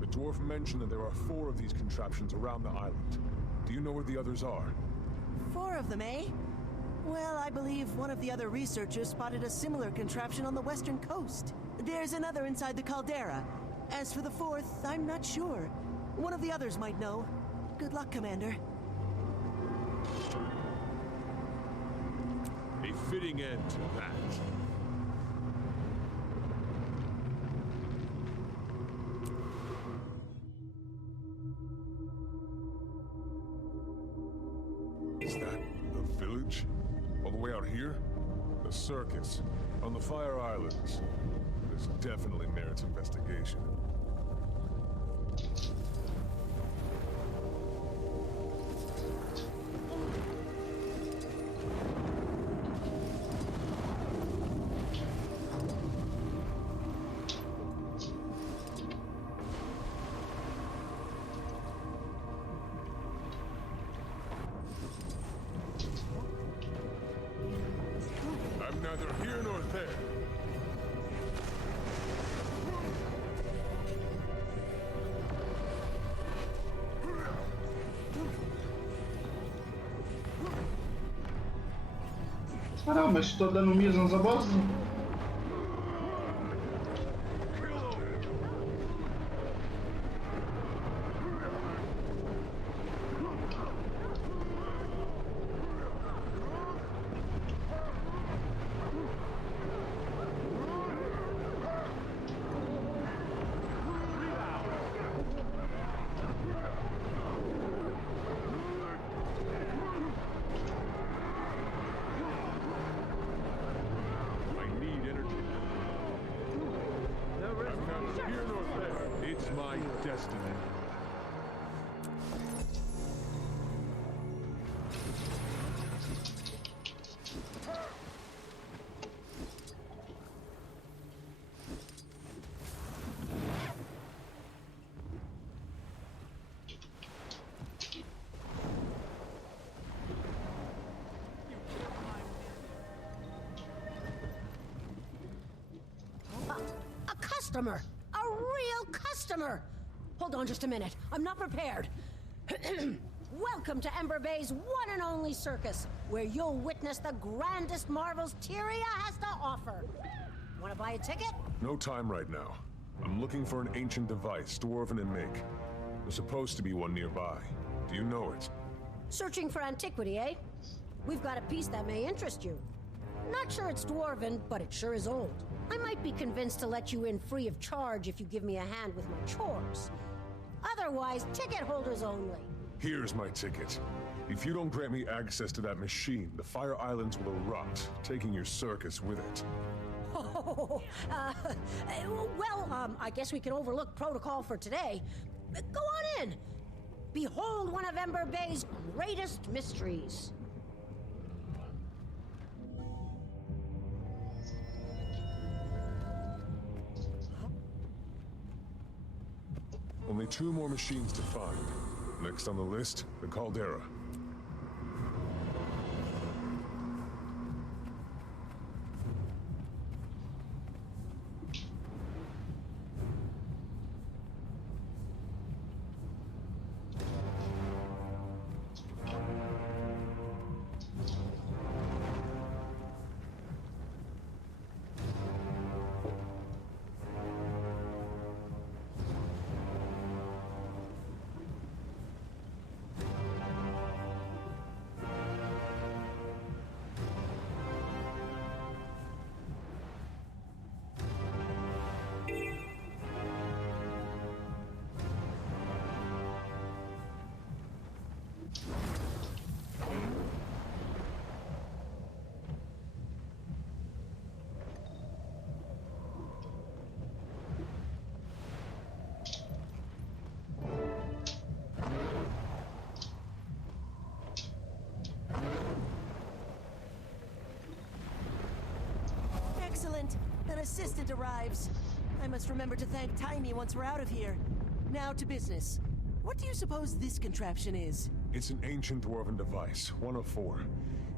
The dwarf mentioned that there are 4 of these contraptions around the island. Do you know where the others are? 4 of them, eh? Well, I believe one of the other researchers spotted a similar contraption on the western coast. There's another inside the caldera. As for the 4th, I'm not sure. One of the others might know. Good luck, Commander. A fitting end to that. Is that the village? All the way out here? The circus. On the Fire Islands. This definitely merits investigation. I'm neither here nor there. Caramba, mas estou dando misão a bosta. My destiny. A customer! A real customer! Hold on just a minute. I'm not prepared. Welcome to Ember Bay's one and only circus, where you'll witness the grandest marvels Tyria has to offer. Want to buy a ticket? No time right now. I'm looking for an ancient device, dwarven in make. There's supposed to be one nearby. Do you know it? Searching for antiquity, eh? We've got a piece that may interest you. Not sure it's dwarven, but it sure is old. I might be convinced to let you in free of charge if you give me a hand with my chores. Otherwise, ticket holders only. Here's my ticket. If you don't grant me access to that machine, the Fire Islands will erupt, taking your circus with it. Oh, I guess we can overlook protocol for today. Go on in. Behold one of Ember Bay's greatest mysteries. Only 2 more machines to find. Next on the list, the caldera. Excellent. An assistant arrives. I must remember to thank Timey once we're out of here. Now to business. What do you suppose this contraption is? It's an ancient dwarven device, 104.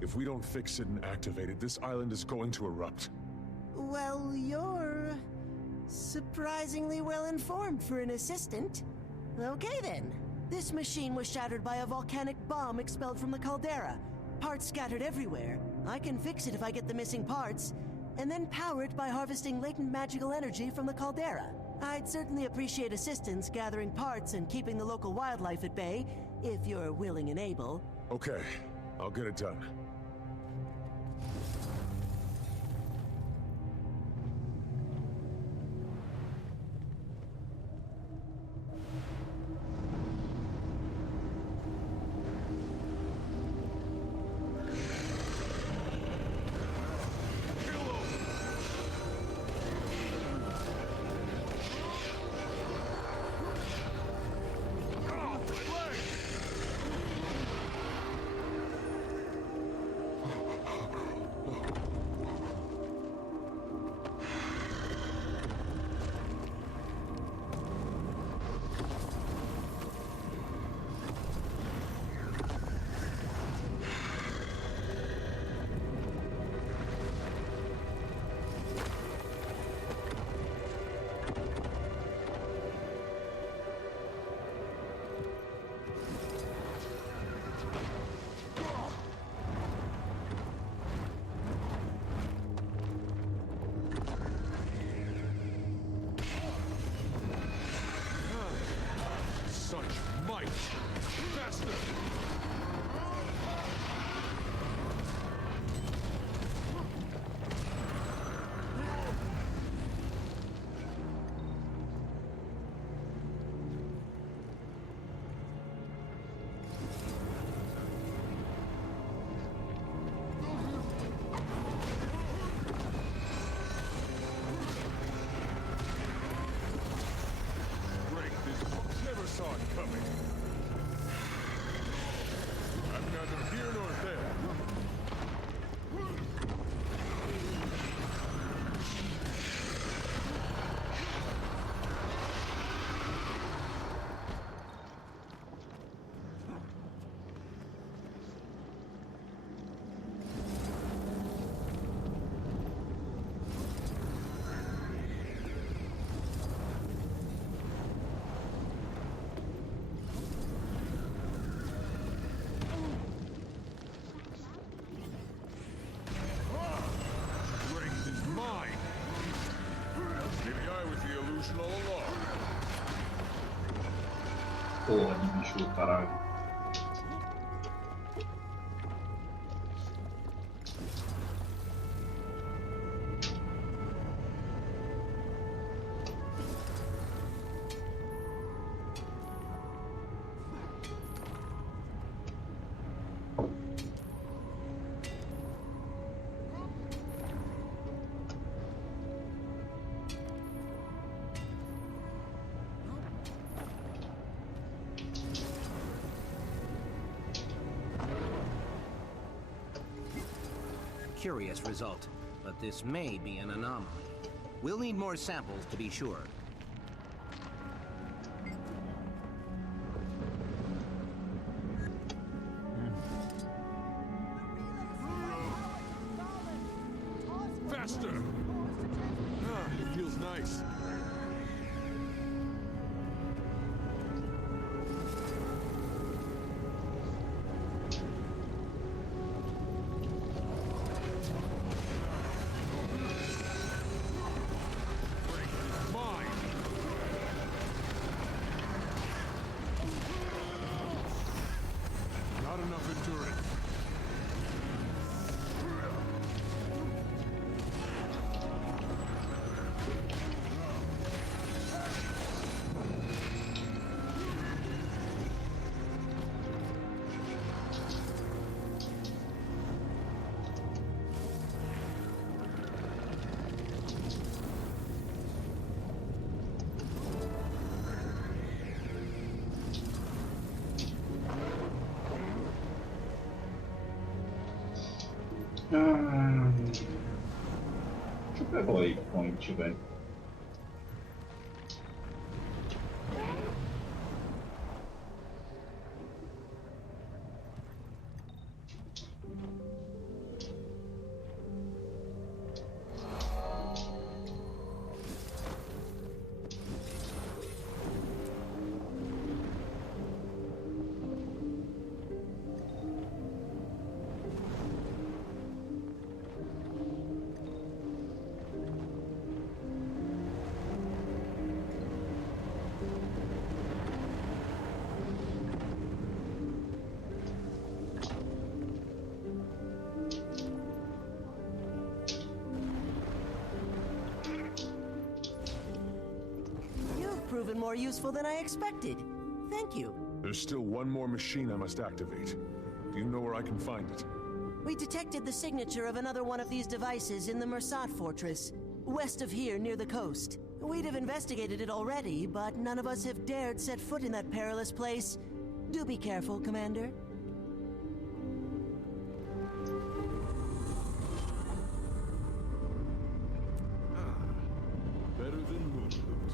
If we don't fix it and activate it, this island is going to erupt. Well, you're surprisingly well informed for an assistant. Okay then. This machine was shattered by a volcanic bomb expelled from the caldera. Parts scattered everywhere. I can fix it if I get the missing parts, and then power it by harvesting latent magical energy from the caldera. I'd certainly appreciate assistance gathering parts and keeping the local wildlife at bay, if you're willing and able. Okay, I'll get it done. Saw it coming. I'm neither here nor there. Porra de bicho do caralho. Curious result, but this may be an anomaly. We'll need more samples to be sure. Faster! It feels nice. Deixa eu pegar o waypoint, velho. more useful than I expected. Thank you. There's still one more machine I must activate. Do you know where I can find it? We detected the signature of another one of these devices in the Mersat fortress, west of here near the coast. We'd have investigated it already, but none of us have dared set foot in that perilous place. Do be careful, Commander. Better than moon loot.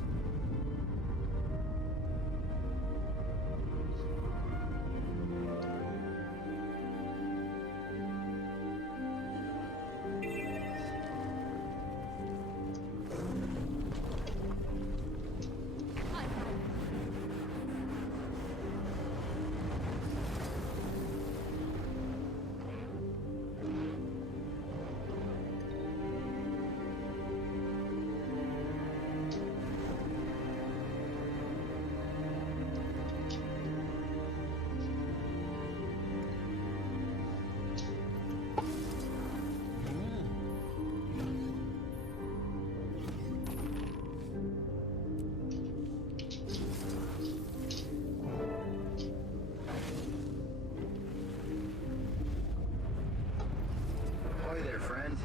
Ahoy there, friend.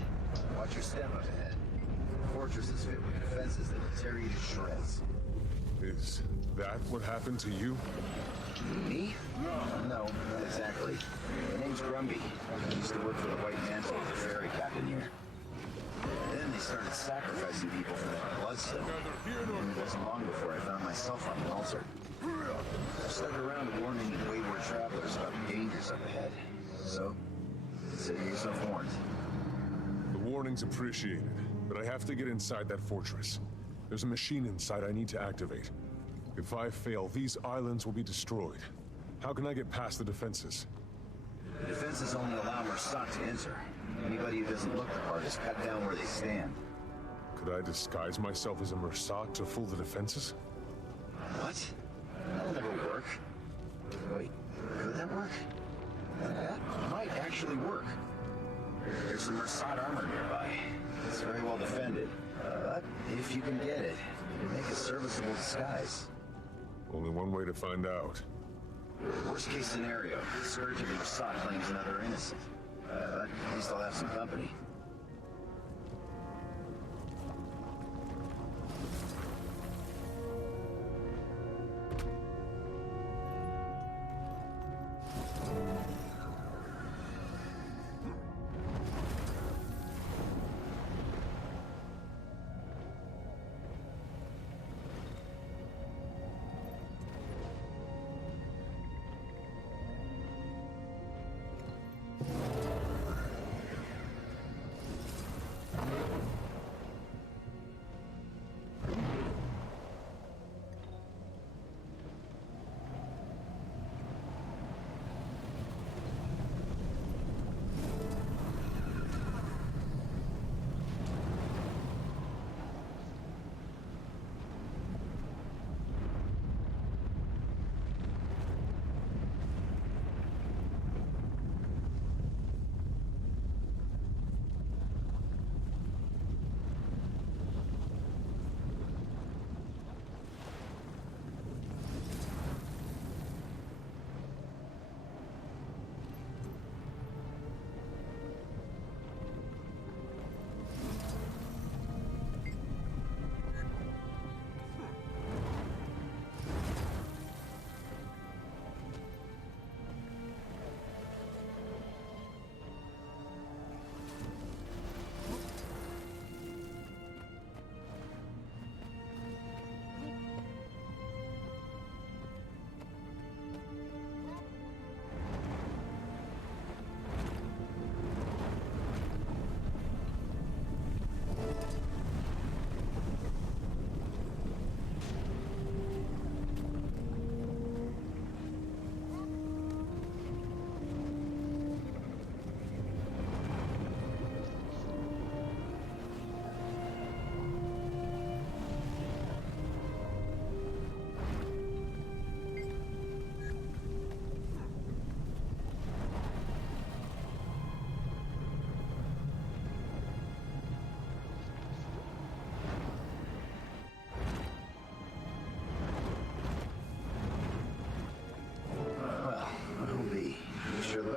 Watch your step up ahead. The fortress is fit with defenses that will tear you to shreds. Is that what happened to you? Me? No, not exactly. My name's Grumby. I used to work for the White Mantle as a ferry captain here. Then they started sacrificing people for that bloodstone. It wasn't long before I found myself on the altar. I stuck around warning wayward travelers about the dangers up ahead. So, consider yourself warned. The warning's appreciated, but I have to get inside that fortress. There's a machine inside I need to activate. If I fail, these islands will be destroyed. How can I get past the defenses? The defenses only allow Mersat to enter. Anybody who doesn't look the part is cut down where they stand. Could I disguise myself as a Mersat to fool the defenses? What? That'll never work. Wait, could that work? That might actually work. There's some Mersat armor nearby. It's very well defended. But if you can get it, it'd make a serviceable disguise. Only one way to find out. Worst case scenario, the Scourge of the Mersat claims another innocent. But at least I'll have some company.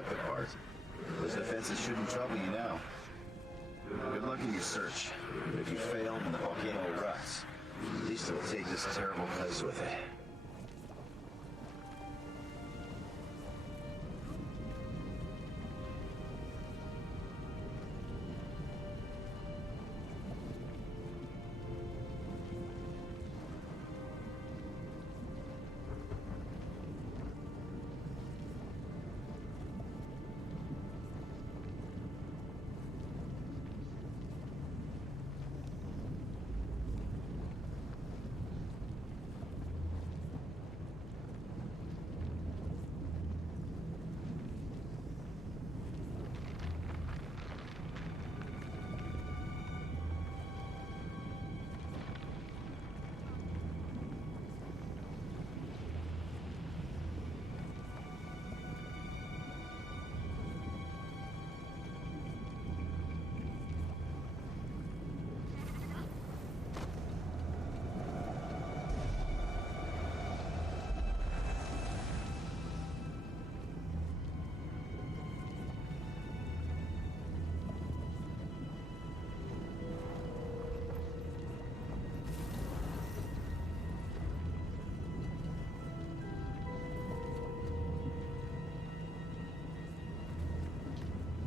took apart. Those defenses shouldn't trouble you now. Good luck in your search. But if you fail and the volcano erupts, at least it'll take this terrible place with it.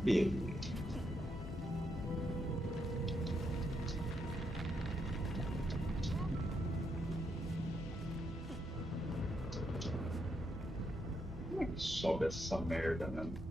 Bem. Como é que sobe essa merda, mano?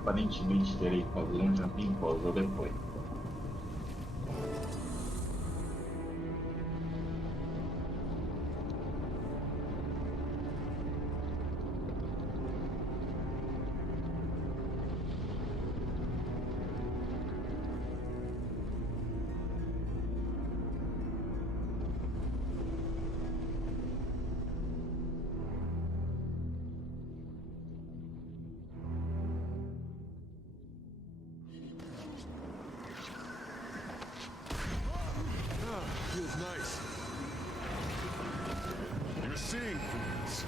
Aparentemente terei que fazer um jumping puzzle depois. Feels nice. You're seeing things.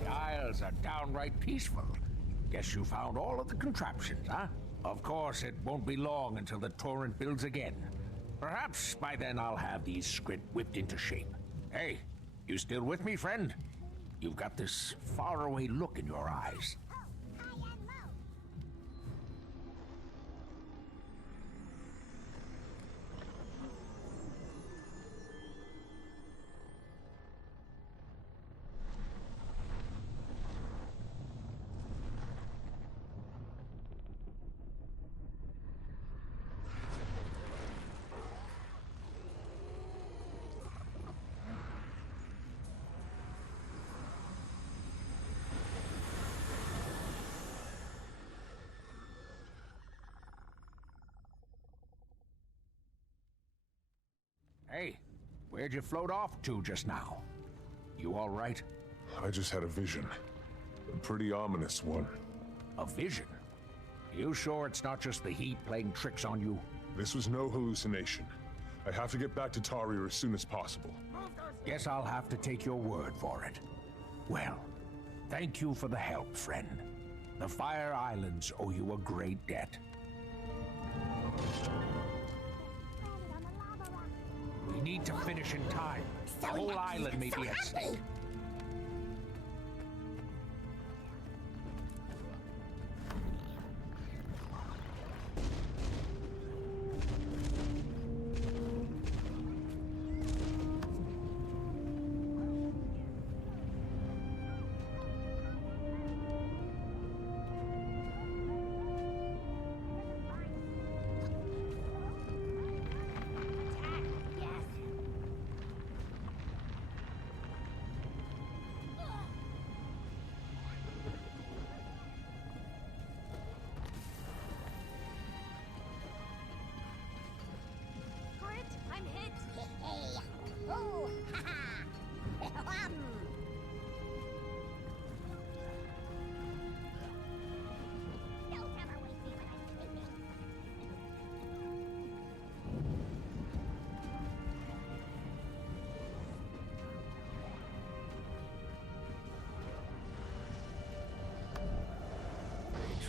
The Isles are downright peaceful. Guess you found all of the contraptions, huh? Of course, it won't be long until the torrent builds again. Perhaps by then I'll have these Skrit whipped into shape. Hey, you still with me, friend? You've got this faraway look in your eyes. Hey, where'd you float off to just now? You all right? I just had a vision. A pretty ominous one. A vision? You sure it's not just the heat playing tricks on you? This was no hallucination. I have to get back to Tarir as soon as possible. Guess I'll have to take your word for it. Well, thank you for the help, friend. The Fire Islands owe you a great debt. We need to finish in time. The whole island may be at stake.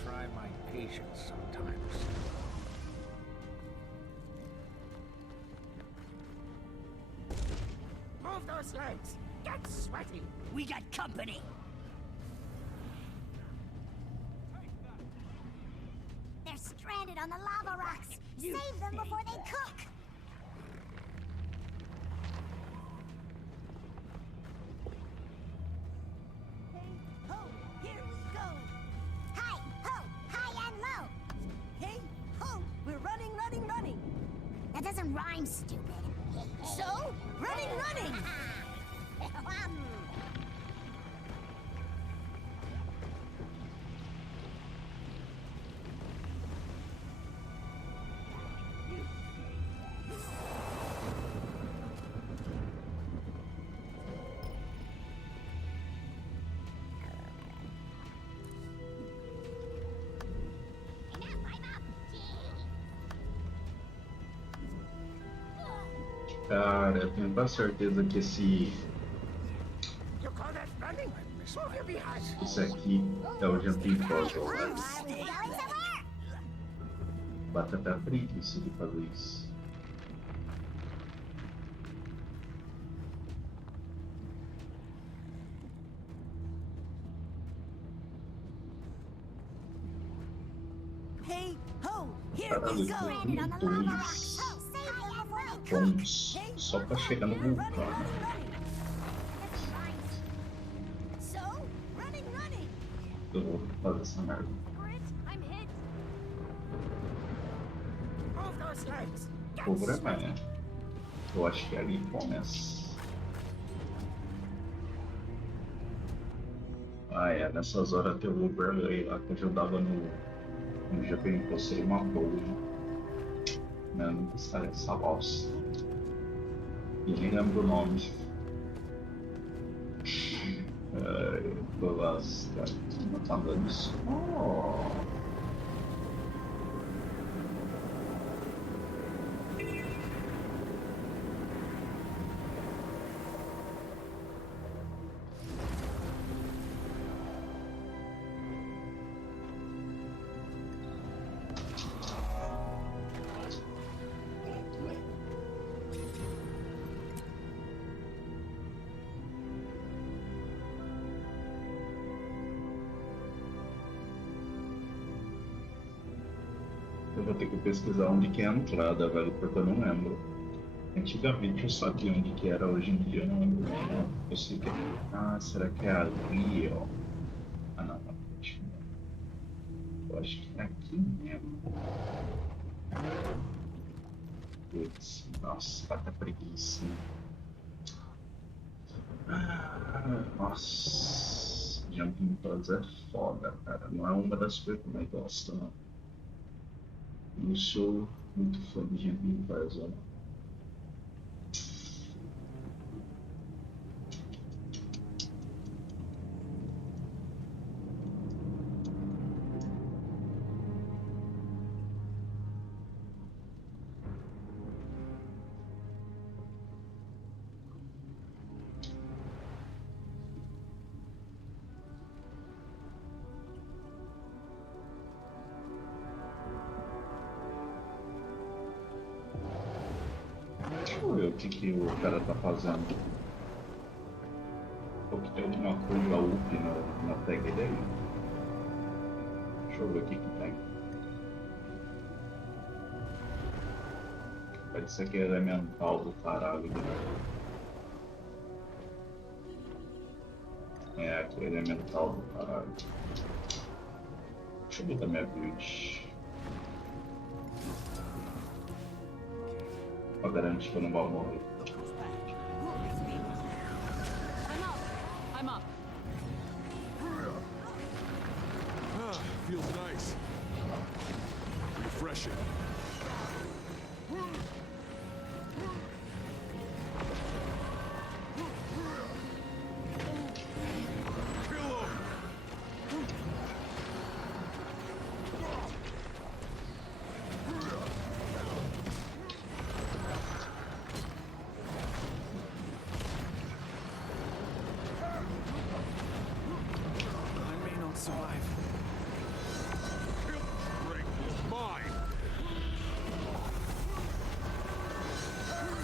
Try my patience sometimes. Move those legs! Get sweaty! We got company! They're stranded on the lava rocks. Save them before they cook. Ho! Here we go! Hi, ho, high and low. Hey, ho! We're running, running, running! That doesn't rhyme, stupid. So? Running, running! Cara, eu tenho quase certeza que esse aqui é o Jumping Puzzle, né? Bate até preguiça de fazer isso. Hey, ho, here Caralho, we eu go. tenho dois pontos só pra chegar no vulcão. Eu vou fazer essa merda. Programar, né? Eu acho que ali começa. Ah, é, nessas horas tem o overlay lá que ajudava no GP Imposter uma boa. Não, não está essa bosta. E nem lembro o nome. Eu tô lascado. Não tá dando isso. Eu vou ter que pesquisar onde que é a entrada, velho, porque eu não lembro. Antigamente eu sabia onde que era, hoje em dia eu não lembro. Eu sei que é... Ah, será que é ali, ó? Ah, não, não. Eu acho que é aqui mesmo. Putz, nossa, tá até preguiça. Nossa, Jumping Puzzle é foda, cara. Não é uma das coisas que eu mais gosto, não. Não sou muito fã de Jumping Puzzle, não. Deixa eu ver o que o cara tá fazendo. Ou que tem alguma coisa up na tag dele. Deixa eu ver o que tem. Parece que é elemental do caralho. É, aqui é elemental do caralho. Deixa eu botar minha build. Pra garantir que eu não vou morrer. I'm up. Feels nice. Refreshing. Survive. Break is mine.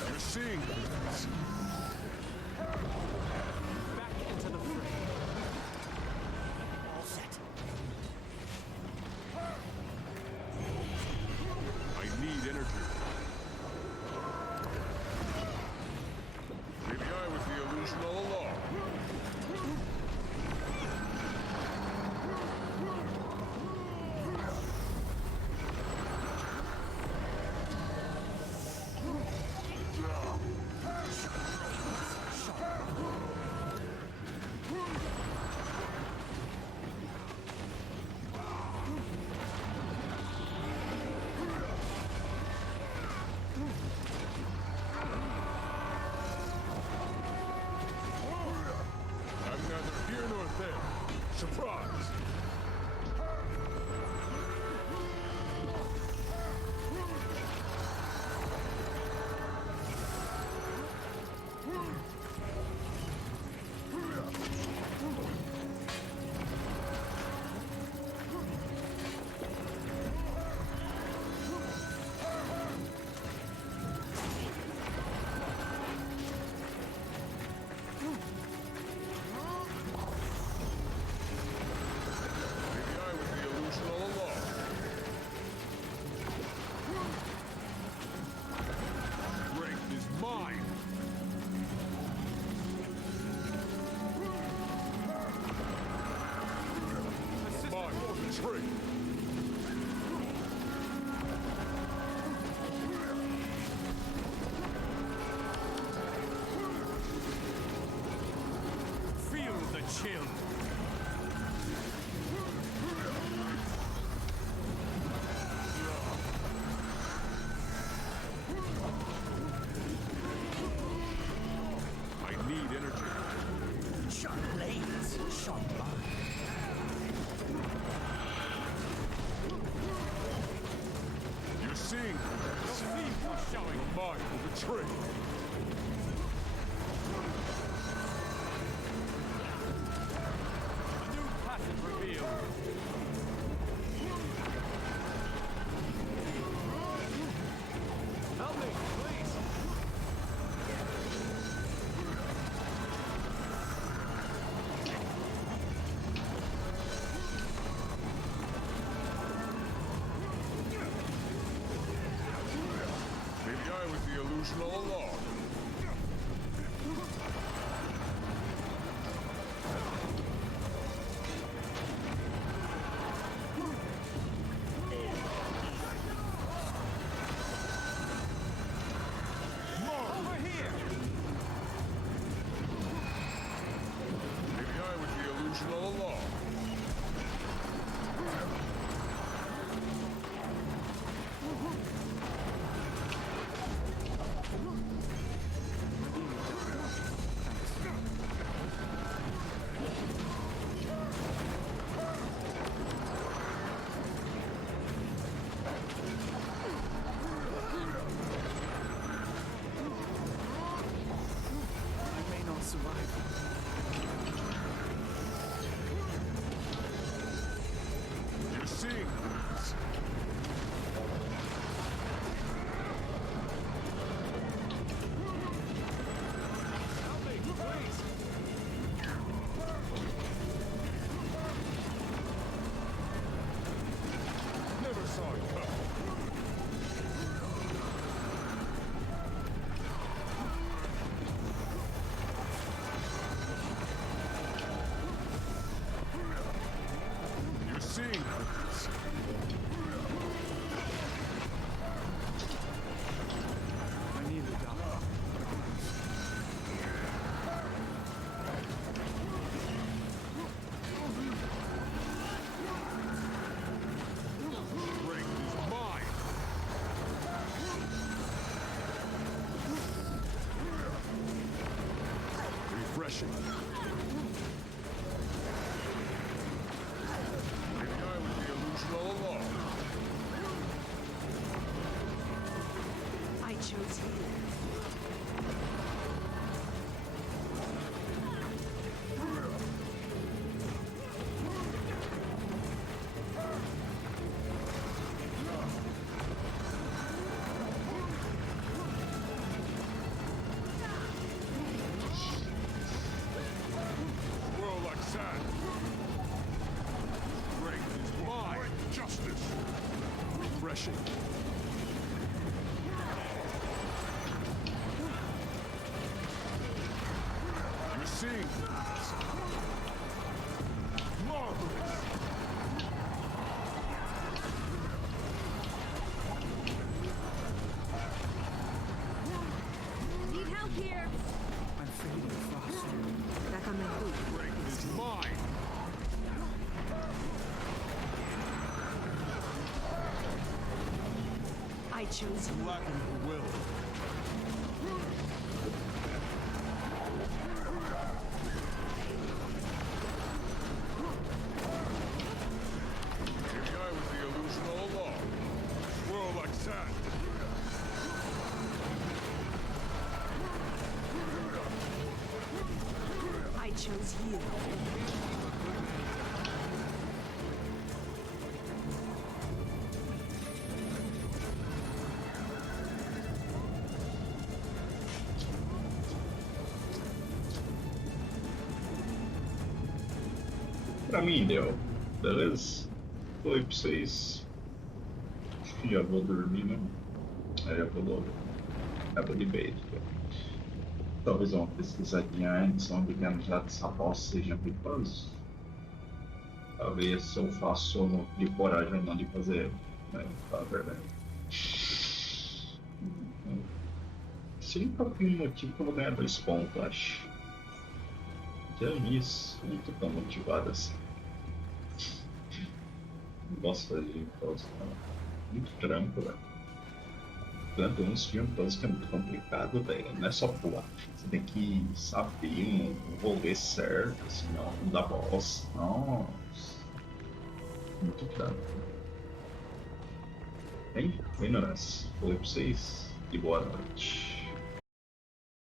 You're seeing things. Back into the fray. All set. I need energy. Maybe I was the illusion all along. Retreat! A new passage revealed. Help me, please! Maybe I was the illusion all along. Over here! Maybe I was the illusion all along. I may not survive. You're seeing things. Help me, please! Never saw it coming. You're seeing things. I nearly died. Strength is mine. Refreshing. Maybe I was the illusion all along. I chose you. Whirl like sand. Strength is mine. Justice. Refreshing. You're seeing things. Marvelous. Need help here. I'm fading fast. Back on my feet. Strength is mine. I chose you. Lacking the will. Maybe I was the illusion all along. Whirl like sand. I chose you. Pra mim deu. Beleza? Foi pra vocês. Acho que já vou dormir, né? Aí já vou logo. Acaba de beijo. Talvez uma pesquisadinha antes, onde que já dessa bosta seja muito puzzle. Talvez se eu faço de coragem ou não de fazer, né? Fala a verdade. Sim, por algum motivo que eu vou ganhar 2 pontos, acho. Já isso, não tô tão motivado assim. Não gosto de fazer puzzle, não. Muito trampo, velho. Tanto uns de puzzle que é muito complicado, velho. Não é só pular. Você tem que saber um rolê certo, senão não dá bosta. Nossa. Muito trampo. Bem nessa. Falei pra vocês e boa noite.